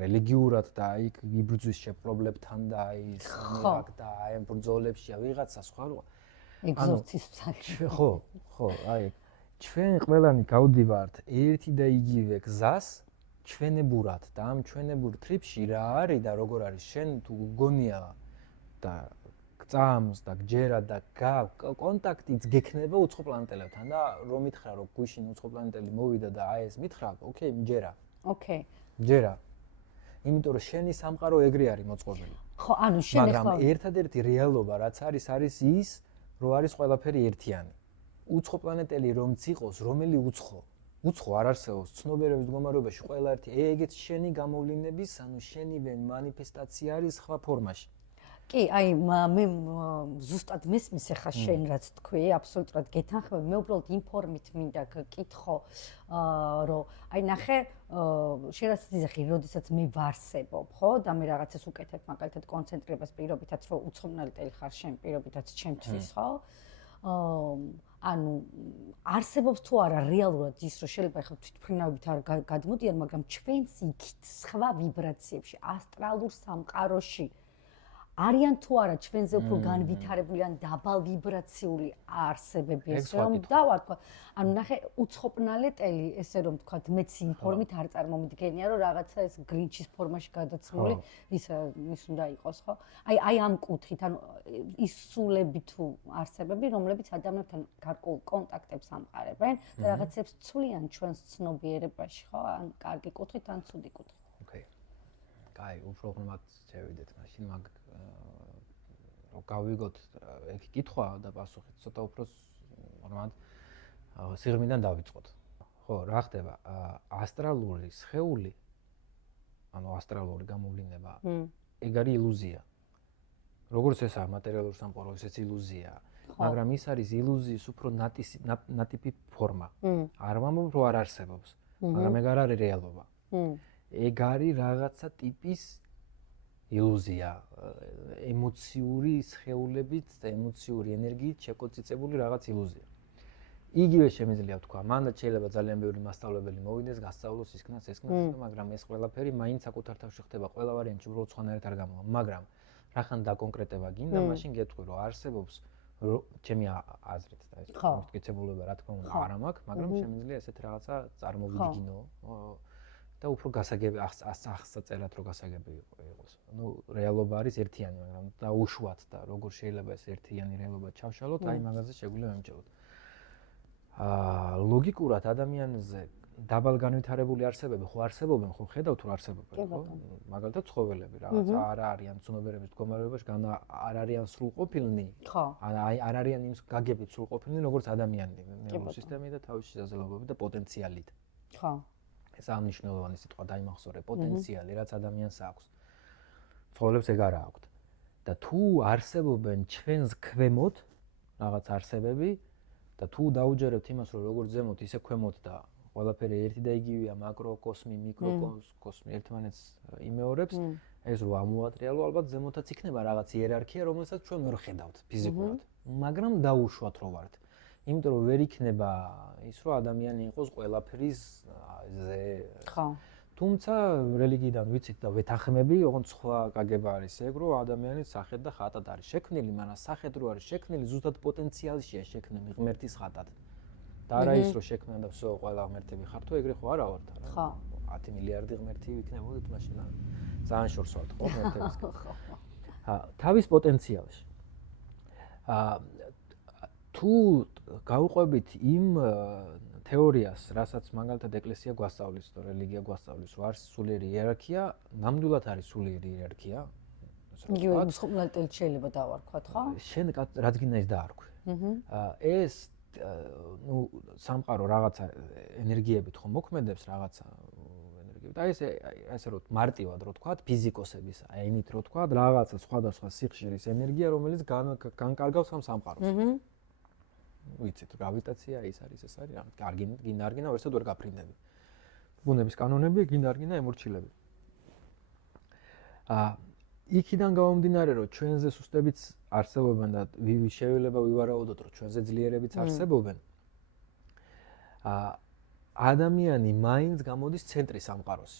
რელიგიურად და იქ იბრძვის შეპრობლებთან და ის მიღაკ და აი ამ ბრძოლებშია ვიღაცა სხვა ეგზორცისტი ხო აი ჩვენ ყველანი გავდივართ ერთი და იგივე გზას ჩვენებურად და ამ ჩვენებურ თრიფში რა არის და როგორ არის შენ თუ გგონია და გწამს და გჯერა და კონტაქტიც გექნება უცხო პლანეტელებთან და რომ მითხრა რომ გუშინ უცხო პლანეტელი მოვიდა და აი ეს მითხრა ოკეი მჯერა მჯერა იმიტომ რომ შენი სამყარო ეგრე არის მოწყობილი ხო ანუ შენ ახლა მაგრამ ერთადერთი რეალობა რაც არის ის რომ არის ყველაფერი ერთიანი უცხო პლანეტელი რომც იყოს რომელი უცხო არ არსებობს ცნობიერების მდგომარეობაში ყველა ერთი ეგეც შენი გამოვლინების ანუ შენივე მანიფესტაცია არის სხვა ფორმაში კი, აი მე ზუსტად მესმის ახლა შენ რაც თქვი, აბსოლუტურად გეთანხმები. მე უბრალოდ იმ ფორმით მინდა გკითხო, რომ აი ნახე, შენ რაც იზახი, როდესაც მე ვარსებობ, ხო? და მე რაღაცას უკეთებ, მაგალითად კონცენტრირებას პირობითაც, რომ უცხოპლანეტელი ხარ შენ პირობითაც ჩემთვის, ხო? ანუ არსებობს თუ არა რეალურად ის, რომ შეიძლება ახლა თვითმფრინავებით არ გადმოდიან, მაგრამ ჩვენს იქით სხვა ვიბრაციებში, ასტრალურ სამყაროში არიან თუ არა ჩვენზე უფრო განვითარებული ან დაბალ ვიბრაციული არსებები ესე რომ დავარქვა ანუ ნახე უცხოპლანეტელი ესე რომ თქვათ მეც იმ ფორმით არ წარმომიდგენია რომ რაღაცა ეს გრინჩის ფორმაში გადაცმული ის უნდა იყოს ხო აი ამ კუთხით ანუ ის სულები თუ არსებები რომლებიც ადამიანთან გარკვეულ კონტაქტებს ამყარებენ და რაღაცებს ცვლიან ჩვენს ცნობიერებაში ხო ან კარგი კუთხით ან ცუდი კუთხით ოკეი კაი უფრო ღრმად შევიდეთ მაშინ მაგ რომ გავიგოთ ეგ კითხვა და პასუხი ცოტა უფრო ნორმალ სიღრმიდან დავიწყოთ. ხო, რა ხდება? ასტრალური სხეული ანუ ასტრალური გამოვლინება ეგ არის ილუზია. როგორც ესაა მატერიალური სამყარო, ესეც ილუზიაა. მაგრამ ის არის ილუზიის უფრო ნატიფი ფორმა. არ ვამბობ რომ არ არსებობს, მაგრამ ეგ არ არის რეალობა. ეგ არის რაღაცა ტიპის ილუზია, ემოციური სხეულებით და ემოციური ენერგიით შეკოწიწებული რაღაც ილუზია. იგივე შემიძლია ვთქვა, მანდ შეიძლება ძალიან ბევრი მასწავლებელი მოვიდეს, გასწავლოს ისქნას, მაგრამ ეს ყველაფერი მაინც საკუთარ თავში ხდება, ყველა ვარიანტი უბრალოდ სხვანაირად არ გამოვა, მაგრამ რახან დაკონკრეტება გინდა, მაშინ გეტყვი რომ არსებობს ჩემი აზრით და ეს მტკიცებულება რა თქმა უნდა არ მაქვს, მაგრამ შემიძლია ესეთ რაღაცა წარმოვიდგინო და უფრო გასაგები აღსაწერად რო გასაგები იყოს. ნუ რეალობა არის ერთიანი, მაგრამ დაუშვათ და როგორ შეიძლება ეს ერთიანი რეალობა ჩავშალოთ, აი მაგაზე შეგვიძლია მემჭიროთ. ლოგიკურად ადამიანზე დაბალ განვითარებული არსებები ხო არსებობენ, ხო ხედავთ თუ არსებობენ, ხო? მაგალითად ცხოველები რაღაცა არ არიან ცნობიერების მდგომარეობაში, არ არიან სრულყოფილნი. ხო. აი არ არიან იმ გაგებით სრულყოფილნი, როგორც ადამიანი, ნერვული სისტემით და თავისი შესაძლებლობებით და პოტენციალით. ხო. ეს ამნიშნულოვანი სიტყვა დაიმახსოვრე, პოტენციალი, რაც ადამიანს აქვს. ცხოველებს ეგ არა აქვთ. და თუ არსებობენ ჩვენს ქვემოთ რაღაც არსებები და თუ დაუჯერებთ იმას, რომ როგორც ზემოთ, ისე ქვემოთ და ყველაფერი ერთი და იგივეა, მაკროკოსმი, მიკროკოსმი ერთმანეთს იმეორებს, ეს რო ამოვატრიალო, ალბათ ზემოთაც იქნება რაღაც იერარქია, რომელსაც ჩვენ ვერ ხედავთ ფიზიკურად. მაგრამ დაუშვათ რო ვართ. იმიტომ რომ ვერ იქნება ის რომ ადამიანი იყოს ყველაფრის ზე. ხო. თუმცა რელიგიიდან ვიცით და ვეთანხმები, ოღონდ სხვა გაგება არის ეგ, რომ ადამიანის სახედ და ხატად არის შექმნილი, მაგრამ სახედ რო არის შექმნილი, ზუსტად პოტენციალშია შექმნილი ღმერთის ხატად. და არა ის რომ შექმნა და всё ყველა ღმერთები ხარ თუ ეგრე ხო არა ვართ არა. ხო. 10 მილიარდი ღმერთი ვიქნებოდით მაშინ ძალიან შორს ვართ ხო ღმერთებისგან. თავის პოტენციალში. თუ გავუყვებით იმ თეორიას, რასაც მაგალითად ეკლესია გვასწავლის, თუ რელიგია გვასწავლის, რომ არის სულიერი იერარქია, ნამდვილად არის სულიერი იერარქია. იგივე მსხვილად შეიძლება დავარქვათ, ხო? შენ რაც გინდა ის დაარქვი. ეს ნუ სამყარო რაღაცა ენერგიებით ხო მოქმედებს რაღაცა ენერგიებით. აი ესე რომ მარტივად რო თქვა, ფიზიკოსების ენით რო თქვა, რაღაცა სხვადასხვა სიხშირის ენერგია, რომელიც განკარგავს ამ სამყაროს. ვიცით, გრავიტაცია ის არის, ეს არის, კარგი, გინდა არ გინდა, ვერსად ვერ გაფრინდები. ბუნების კანონები, გინდა არ გინდა ემორჩილები. იქიდან გამომდინარე, რომ ჩვენზე სუსტებიც არსებობენ და შეიძლება ვივარაუდოთ, რომ ჩვენზე ძლიერებიც არსებობენ. ადამიანი მაინც გამოდის ცენტრი სამყაროს.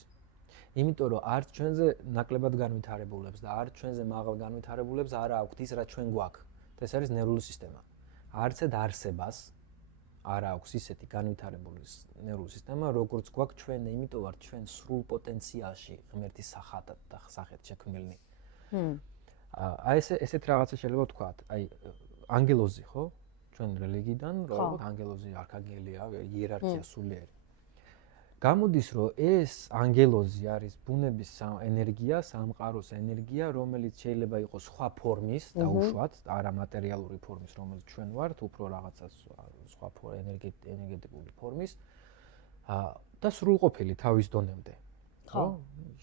იმიტომ რომ არც ჩვენზე ნაკლებად განვითარებულებს და არც ჩვენზე მაღალ განვითარებულებს არ აქვთ ის, რაც ჩვენ გვაქვს. ეს არის ნერვული სისტემა. არცად არსებას არ აქვს ისეთი განვითარებული ნერვული სისტემა, როგორც გვაქვს ჩვენ, იმიტომ ვართ ჩვენ სრულ პოტენციალში ღმერთის სახით შექმნილნი. აი ესეთ რაღაცა შეიძლება ვთქვათ, აი ანგელოზი ხო? ჩვენ რელიგიიდან, რომ ანგელოზი არქანგელია, იერარქია სულიერი. გამოდის, რომ ეს ანგელოზი არის ბუნების ენერგია, სამყაროს ენერგია, რომელიც შეიძლება იყოს სხვა ფორმის, დაუშვათ, არა მატერიალური ფორმის, რომელიც ჩვენ ვართ, უფრო რაღაცა სხვა ენერგეტიკული ფორმის და სრულყოფილი თავის დონემდე. ხო?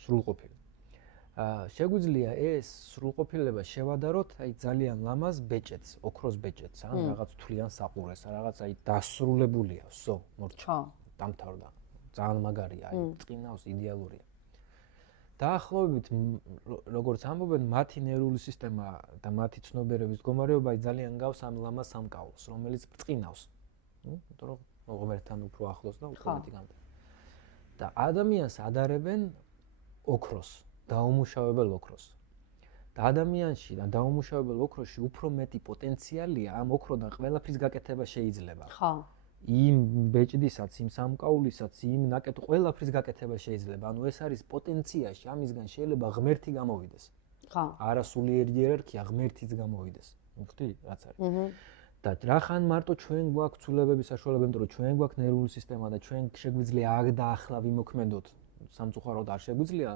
სრულყოფილი. შეგვიძლია ეს სრულყოფილება შევადაროთ აი ძალიან ლამაზ ბეჭედს, ოქროს ბეჭედს, ან რაღაც თვლიან საყურეს, რაღაც აი დასრულებულია, всё, მორჩა, დამთავრდა. ძალიან მაგარია, აი წინავს იდეალურია. დაახლოებით როგორც ამბობენ, მათი ნერვული სისტემა და მათი ცნობიერების მდგომარეობა ძალიან გავს ამ ლამაზ სამკაულს, რომელიც წინავს. იმიტომ რომ ღმერთთან უფრო ახლოს და უფრო მეტი გამდა. და ადამიანს ადარებენ ოქროს, დაუმუშავებელ ოქროს. და ადამიანში და დაუმუშავებელ ოქროში უფრო მეტი პოტენციალია ამ ოქროდან ყველაფრის გაკეთება შეიძლება. ხო. იმ ბეჭდისაც, იმ სამკაულისაც, იმ ნაკეთ ყველაფრის გაკეთება შეიძლება. ანუ ეს არის პოტენციაში, ამისგან შეიძლება ღმერთი გამოვიდეს. ხო. არა სულიერი იერარქია, ღმერთიც გამოვიდეს. მიხვდი, რაც არის. და რახან მარტო ჩვენ გვაქვს ცვლილებების საშუალება, იმიტომ რომ ჩვენ გვაქვს ნერვული სისტემა და ჩვენ შეგვიძლია აქ და ახლა ვიმოქმედოთ. სამწუხაროდ არ შეგვიძლია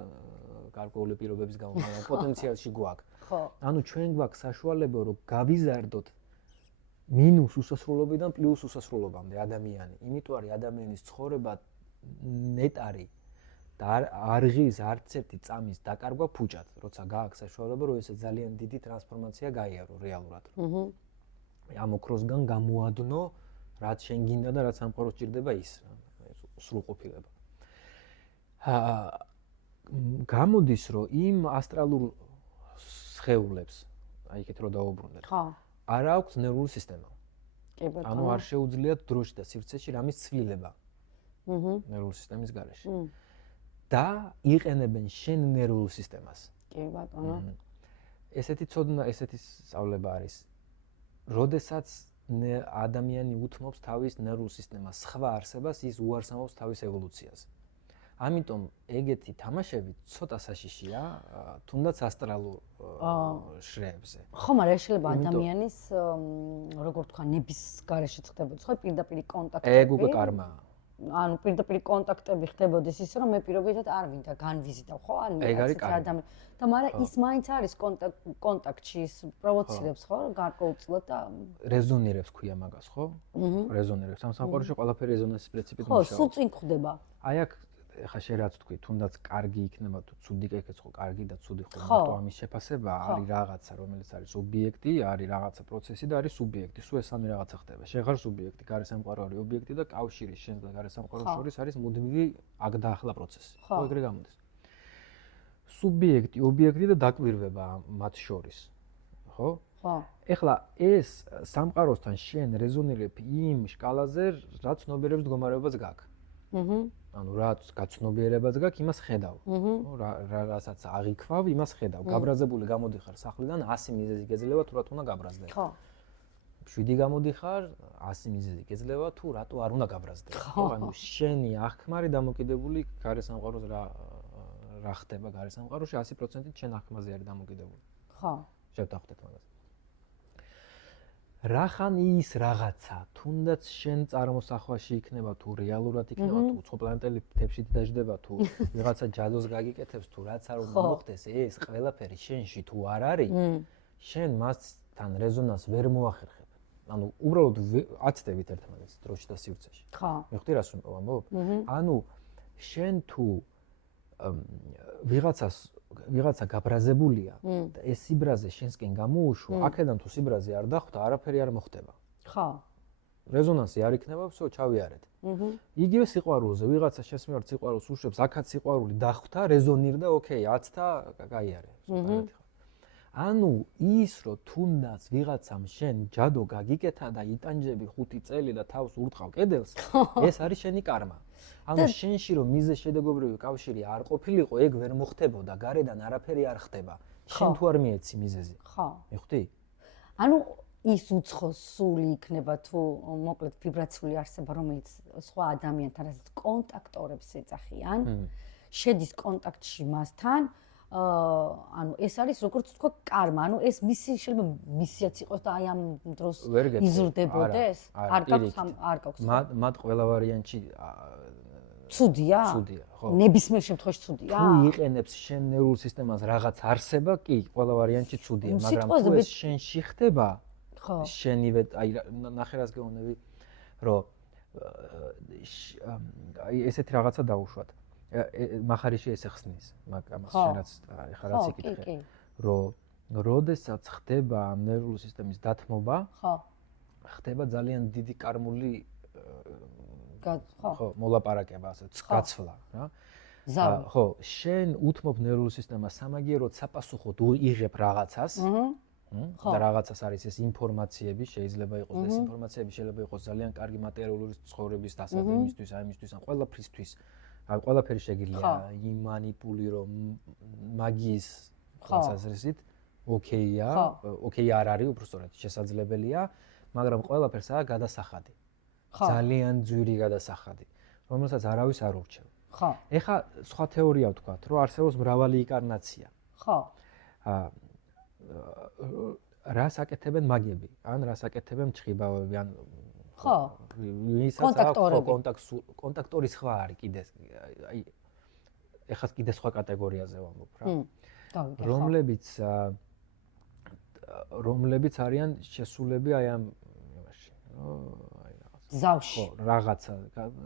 გარკვეული პირობების გამო, მაგრამ პოტენციალში გვაქვს. ხო. ანუ ჩვენ გვაქვს საშუალება, რომ გავიზარდოთ მინუს უსასრულობიდან პლუს უსასრულობამდე ადამიანი. იმიტომ არის ადამიანის ცხოვრება ნეტარი და არ ღირს არც ერთი წამის დაკარგვა ფუჭად, როცა გააქვს საშუალება, რომ ესე ძალიან დიდი ტრანსფორმაცია გაიარო რეალურად. ამ ოქროსგან გამოადნო, რაც შენ გინდა და რაც სამყაროს ჭირდება ის სრულყოფილება. გამოდის, რომ იმ ასტრალურ სხეულებს, აი იქეთ რომ დაუბრუნდეთ. ხო. არ აქვს ნერვული სისტემა. კი ბატონო. ანუ არ შეუძლიათ დროში და სივრცეში რამის ცვლილება. ნერვული სისტემის გარეშე. და იყენებენ შენ ნერვულ სისტემას. კი ბატონო. ესეთი ცოდნა, ესეთი სწავლება არის. როდესაც ადამიანი უთმობს თავის ნერვულ სისტემას სხვა არსებას, ის უარს ამბობს თავის ევოლუციას. ამიტომ ეგეთი თამაშები ცოტა საშიშია, თუნდაც ასტრალურ შრეებზე. ხო, მაგრამ შეიძლება ადამიანის, როგორ თქვა, ნების გარეშე ხდებოდეს, ხო, პირდაპირ კონტაქტები. ეგ უკვე კარმაა. ანუ პირდაპირ კონტაქტები ხდებოდეს ისე, რომ მე პირობითად არ მინდა განვიზიტავ, ხო? ანუ ეგ არის ადამიანი. და მაგრამ ის მაინც არის კონტაქტში, ის პროვოცირებს, ხო, გარკვეულწილად და რეზონირებს ქვია მაგას, ხო? რეზონირებს. ამ სამყაროში ყველაფერი რეზონანსის პრინციპით მუშაობს. ხო, სულ წინ ხდება. აი აქ ეხა შენ რაც თქვი, თუნდაც კარგი იქნება თუ ცუდი კექეც ხო, კარგი და ცუდი ხო, მარტო ამის შეფასება არის რაღაცა, რომელიც არის ობიექტი, არის რაღაცა პროცესი და არის სუბიექტი. სულ ეს სამი რაღაცა ხდება. შენ ხარ სუბიექტი, გარესამყარო არის ობიექტი და კავშირი შენ და გარესამყაროს შორის არის მუდმივი აქ და ახლა პროცესი. ხო, ეგრე გამოდის. სუბიექტი, ობიექტი და დაკვირვება მათ შორის. ხო? ხო. ეხლა ეს სამყაროსთან შენ რეზონირებ იმ სკალაზე, რაც ცნობიერების მდგომარეობას გაქვს. ანუ რაც გაცნობიერებაც გაქვს, იმას ხედავ. რასაც აღიქვავ, იმას ხედავ. გაბრაზებული გამოდიხარ სახლიდან 100 მიზეზი გეძლევა თუ რატო უნდა გაბრაზდე. ხო. 7 გამოდიხარ, 100 მიზეზი გეძლევა თუ რატო არ უნდა გაბრაზდე. ხო, ანუ შენი აღქმარი დამოკიდებული გარესამყაროს რა ხდება გარესამყაროში 100%-ით შენ აღქმაზე არის დამოკიდებული. ხო. შევთანხმდეთ მაგას. რახან ის რაღაცა, თუნდაც შენ წარმოსახვაში იქნება თუ რეალურად იქნება თუ უცხოპლანეტელი თებშით დაждდება თუ ვიღაცა ჯადოს გაგიკეთებს თუ რაც არ უნდა მოხდეს, ეს ყველაფერი შენში თუ არ არის, შენ მასთან რეზონანს ვერ მოახერხებ. ანუ უბრალოდ აცდებით ერთმანეთს დროში და სივრცეში. ხო. მივხვდი რას ვამბობ? ანუ შენ თუ ვიღაცა გაბრაზებულია და ეს სიბრაზე შენსკენ გამოუშვა, აქედან თუ სიბრაზე არ დახვდა, არაფერი არ მოხდება. ხო. რეზონანსი არ იქნება, всё, ჩავიარეთ. იგივე სიყვარულზე, ვიღაცა შენს მიმართ სიყვარულს უშვებს, აქაც სიყვარული დახვდა, რეზონირდა, ოკეი, აცდა, გაიარე. ანუ ის რომ თუნდაც ვიღაცამ შენ ჯადო გაგიკეთა და იტანჯები 5 წელი და თავს ურტყავ კედელს, ეს არის შენი კარმა. ანუ შენში რომ მიზე შედეგობრივი კავშირი არ ყოფილიყო, ეგ ვერ მოხდებოდა, გარედან არაფერი არ ხდება. შენ თუ არ მიეცი მიზეზი. ხო. მივხვდი? ანუ ის უცხო სული იქნება თუ მოკლედ ვიბრაციული არსება, რომელიც სხვა ადამიანთან რასაც კონტაქტორებს ეძახიან, შედის კონტაქტში მასთან, ანუ ეს არის როგორც თქვა კარმა, ანუ ეს მისი შეიძლება მისიაც იყოს და აი ამ დროს იზრდებოდეს? არ გაქვს. მათ ყველა ვარიანტში ცუდია? ცუდია, ხო. ნებისმიერ შემთხვევაში ცუდია? თუ იყენებს შენ ნეირულ სისტემას რაღაც არსება, კი, ყველა ვარიანტში ცუდია, მაგრამ თუ ეს შენში ხდება, ხო. შენივე, აი ნახე რას გეუბნები, რომ აი ესეთი რაღაცა დაუშვათ. მახარიში ესე ხსნის, მაგას შენაც ეხლა რაც იკითხე, რომ როდესაც ხდება ნერვული სისტემის დათმობა, ხო. ხდება ძალიან დიდი კარმული ხო, მოლაპარაკება, ასე გაცვლა, რა. ხო, შენ უთმობ ნერვულ სისტემას სამაგიეროდ საპასუხოდ იღებ რაღაცას. და რაღაცას არის ეს ინფორმაციები, შეიძლება იყოს ეს ინფორმაციები, შეიძლება იყოს ძალიან კარგი მატერიალური ცხოვრების დასაწყისისთვის, აიმისთვის, ან ყველაფრისთვის. აი ყველაფერი შეგიძლია იმანიპულირო მაგიის ხალხაზრისით, ოკეია, ოკეი არ არის, უბრალოდ შესაძლებელია, მაგრამ ყველაფერს აქვს გადასახადი. ძალიან ძვირი გადასახადი, რომელსაც არავის არ ურჩევ. ხო. ეხა სხვა თეორია ვთქვათ, რომ არსებობს მრავალი ინკარნაცია. ხო. რას აკეთებენ მაგები, ან რას აკეთებენ ჩხიბავები, ან ხო. კონტაქტორი სხვა არის კიდე. აი ეხლა კიდე სხვა კატეგორიაზე ვამბობ რა. რომლებიც არიან შესულები აი ამ იმაში. აი ზავში. ხო, რაღაცა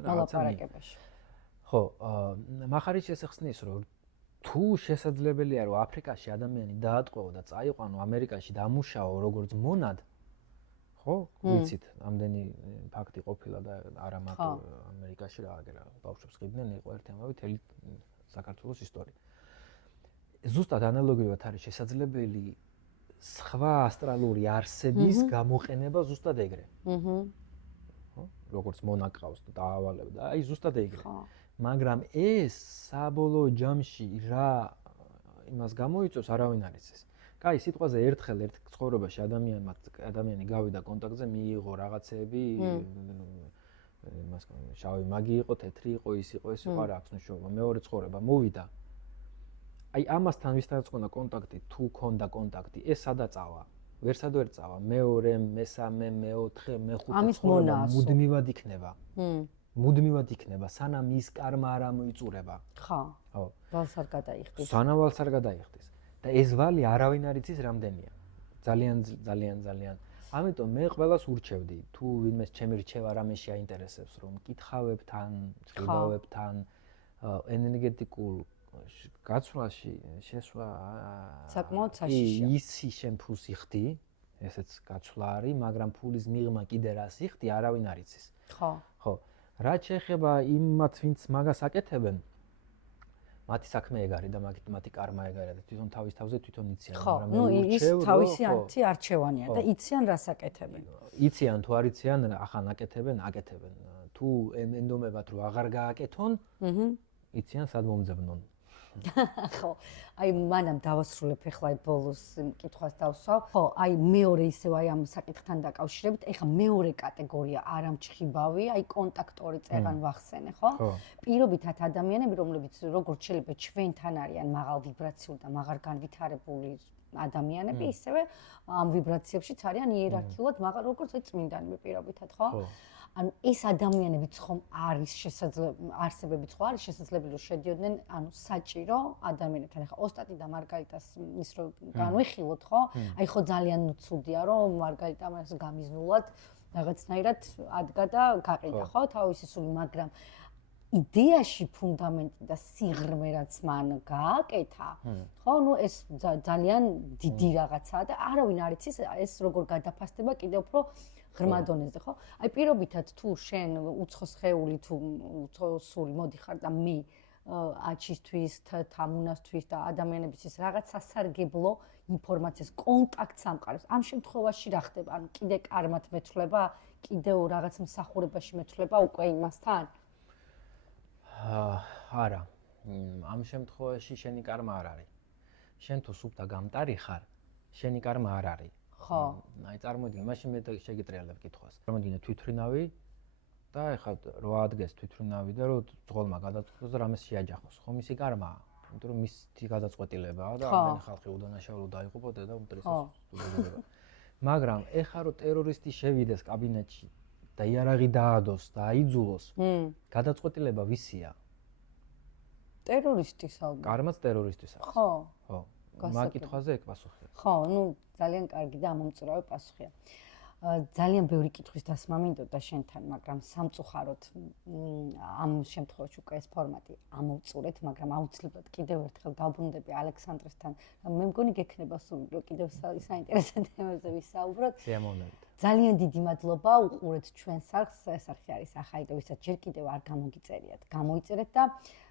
ლაპარაკებაში. ხო, მახარიჩი ესე ხსნის, რომ თუ შესაძლებელია რომ აფრიკაში ადამიანი დაატყვეო და წაიყვანო ამერიკაში დამუშაო როგორც მონად, ხო? ვიცით, ამდენი ფაქტი ყოფილა და არა მარტო ამერიკაში რა აგერა ბავშვებს ყიდნენ, იყო ერთი ამბავი თელი საქართველოს ისტორია. ზუსტად ანალოგიურად არის შესაძლებელი სხვა ასტრალური არსების გამოყენება ზუსტად ეგრე. ხო? როგორც მონაკრავს და დაავალებ და აი ზუსტად ეგრე. მაგრამ ეს საბოლოო ჯამში რა იმას გამოიწვევს, არავინ არ იცის. კაი, სიტყვაზე ერთხელ ერთ ცხოვრებაში ადამიანი გავიდა კონტაქტზე, მიიღო რაღაცეები, იმას შავი მაგი იყო, თეთრი იყო, ის იყო, ეს იყო, არ აქვს მნიშვნელობა. მეორე ცხოვრება მოვიდა. აი ამასთან ვისთანაც ქონდა კონტაქტი, თუ ქონდა კონტაქტი, ეს სადაწავა. ვერსად ვერ წავა. მეორე, მესამე, მეოთხე, მეხუთე ცხოვრება მუდმივად იქნება. მუდმივად იქნება, სანამ ის კარმა არ ამოიწურება. ხო. ხო. ვალს არ გადაიხდის. სანამ ვალს არ გადაიხდის. და ეს ვალი არავინ არ იცის რამდენია. ძალიან. ამიტომ მე ყველას ურჩევდი, თუ ვინმეს ჩემი რჩევა რამეში აინტერესებს, რომ კითხავებთან, ცდილობებთან, ენერგეტიკულ გაცვლაში შესვა საკმაოდ საშიშია. ისი შენ ფულს იხდი, ესეც გაცვლა არის, მაგრამ ფულის მიღმა კიდე რას იხდი, არავინ არ იცის. ხო. ხო. რაც შეეხება იმათ, ვინც მაგას აკეთებენ, მათი საქმე ეგ არის და მათი კარმა ეგ არის და თვითონ თავის თავზე თვითონ იციან, მაგრამ მე ის თავისი არჩევანია და იციან რას აკეთებენ. იციან თუ არ იციან, ახან აკეთებენ. თუ ენდომებად რომ აღარ გააკეთონ, იციან სად მომძებნონ. ხო, აი მანამ დავასრულებ ახლა ბოლოს კითხვას დავსვავ. ხო, აი მეორე ისევ აი ამ საკითხთან დაკავშირებით, ეხლა მეორე კატეგორია არამჩხიბავი, აი კონტაქტორი წერან ვახსენე, ხო? პირობითად ადამიანები, რომლებიც როგორც შეიძლება ჩვენთან არიან მაღალ ვიბრაციულ და მაღალ განვითარებული ადამიანები, ისევე ამ ვიბრაციებშიც არიან იერარქიულად მაღალ როგორც აი წმინდანები პირობითად, ხო? ანუ ეს ადამიანებიც ხომ არის არსებებიც ხო არის შესაძლებელი რომ შედიოდნენ ანუ საჭირო ადამიანებთან ახლა ოსტატი და მარგალიტას ის რომ განვიხილოთ ხო აი ხო ძალიან ცუდია რომ მარგალიტამ ეს გამიზნულად რაღაცნაირად ადგა და გაყიდა ხო თავისი სული მაგრამ იდეაში ფუნდამენტი და სიღრმე რაც მან გააკეთა ხო ნუ ეს ძალიან დიდი რაღაცაა და არავინ არ იცის ეს როგორ გადაფასდება კიდევ უფრო ღრმა დონეზე ხო? აი პირობითად თუ შენ უცხო სხეული თუ უცხო სული მოდიხარ და მე აჩისთვის, თამუნასთვის და ადამიანების ის რაღაც სასარგებლო ინფორმაციას კონტაქტს ამყარებს. ამ შემთხვევაში რა ხდება? ანუ კიდე კარმად მეცვლება, კიდევ რაღაც მსახურებაში მეცვლება უკვე იმასთან? არა. ამ შემთხვევაში შენი კარმა არ არის. შენ თუ სუფთა გამტარი ხარ, შენი კარმა არ არის. ხო. აი წარმოიდგინე, მაშინ მე შეგიტრიალებ კითხვას. წარმოიდგინე თვითრინავი და ეხლა რო ადგეს თვითრინავი და რო ძღოლმა გადაწყვეტოს და რამეს შეაჯახოს. ხომ ისი კარმაა? იმიტომ რომ მისი გადაწყვეტილებაა და ამდენი ხალხი უდანაშაულო დაიღუპოდა და უმტრისოს სტუდენტობა. მაგრამ ეხლა რო ტერორისტი შევიდეს კაბინეტში და იარაღი დაადოს და აიძულოს, გადაწყვეტილება ვისია? ტერორისტის ალბათ. კარმაც ტერორისტის აქვს. ხო. ხო. მაგ კითხვაზე ეგ პასუხია. ხო, ნუ ძალიან კარგი და ამომწურავი პასუხია. ძალიან ბევრი კითხვის დასმა მინდოდა შენთან, მაგრამ სამწუხაროდ ამ შემთხვევაში უკვე ეს ფორმატი ამოვწურეთ, მაგრამ აუცილებლად კიდევ ერთხელ დავბრუნდები ალექსანდრესთან. მე მგონი გექნება სული, რომ კიდევ საინტერესო თემებზე ვისაუბროთ. სიამოვნებით. ძალიან დიდი მადლობა, უყურეთ ჩვენს არხს, ეს არხი არის ახალი და ვისაც ჯერ კიდევ არ გამოგიწერიათ, გამოიწერეთ და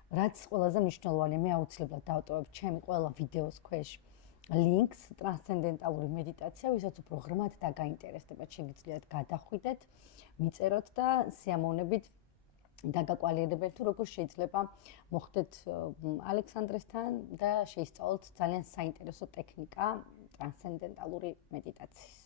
რაც ყველაზე მნიშვნელოვანია, მე აუცილებლად დავტოვებ ჩემი ყველა ვიდეოს ქვეშ ლინკს ტრანსცენდენტალური მედიტაცია, ვისაც უფრო ღრმად და გაინტერესდებათ, შეგიძლიათ გადახვიდეთ, მიწეროთ და სიამოვნებით დაგაკვალიერებენ თუ როგორ შეიძლება მოხდეთ ალექსანდრესთან და შეისწავლოთ ძალიან საინტერესო ტექნიკა ტრანსცენდენტალური მედიტაციის.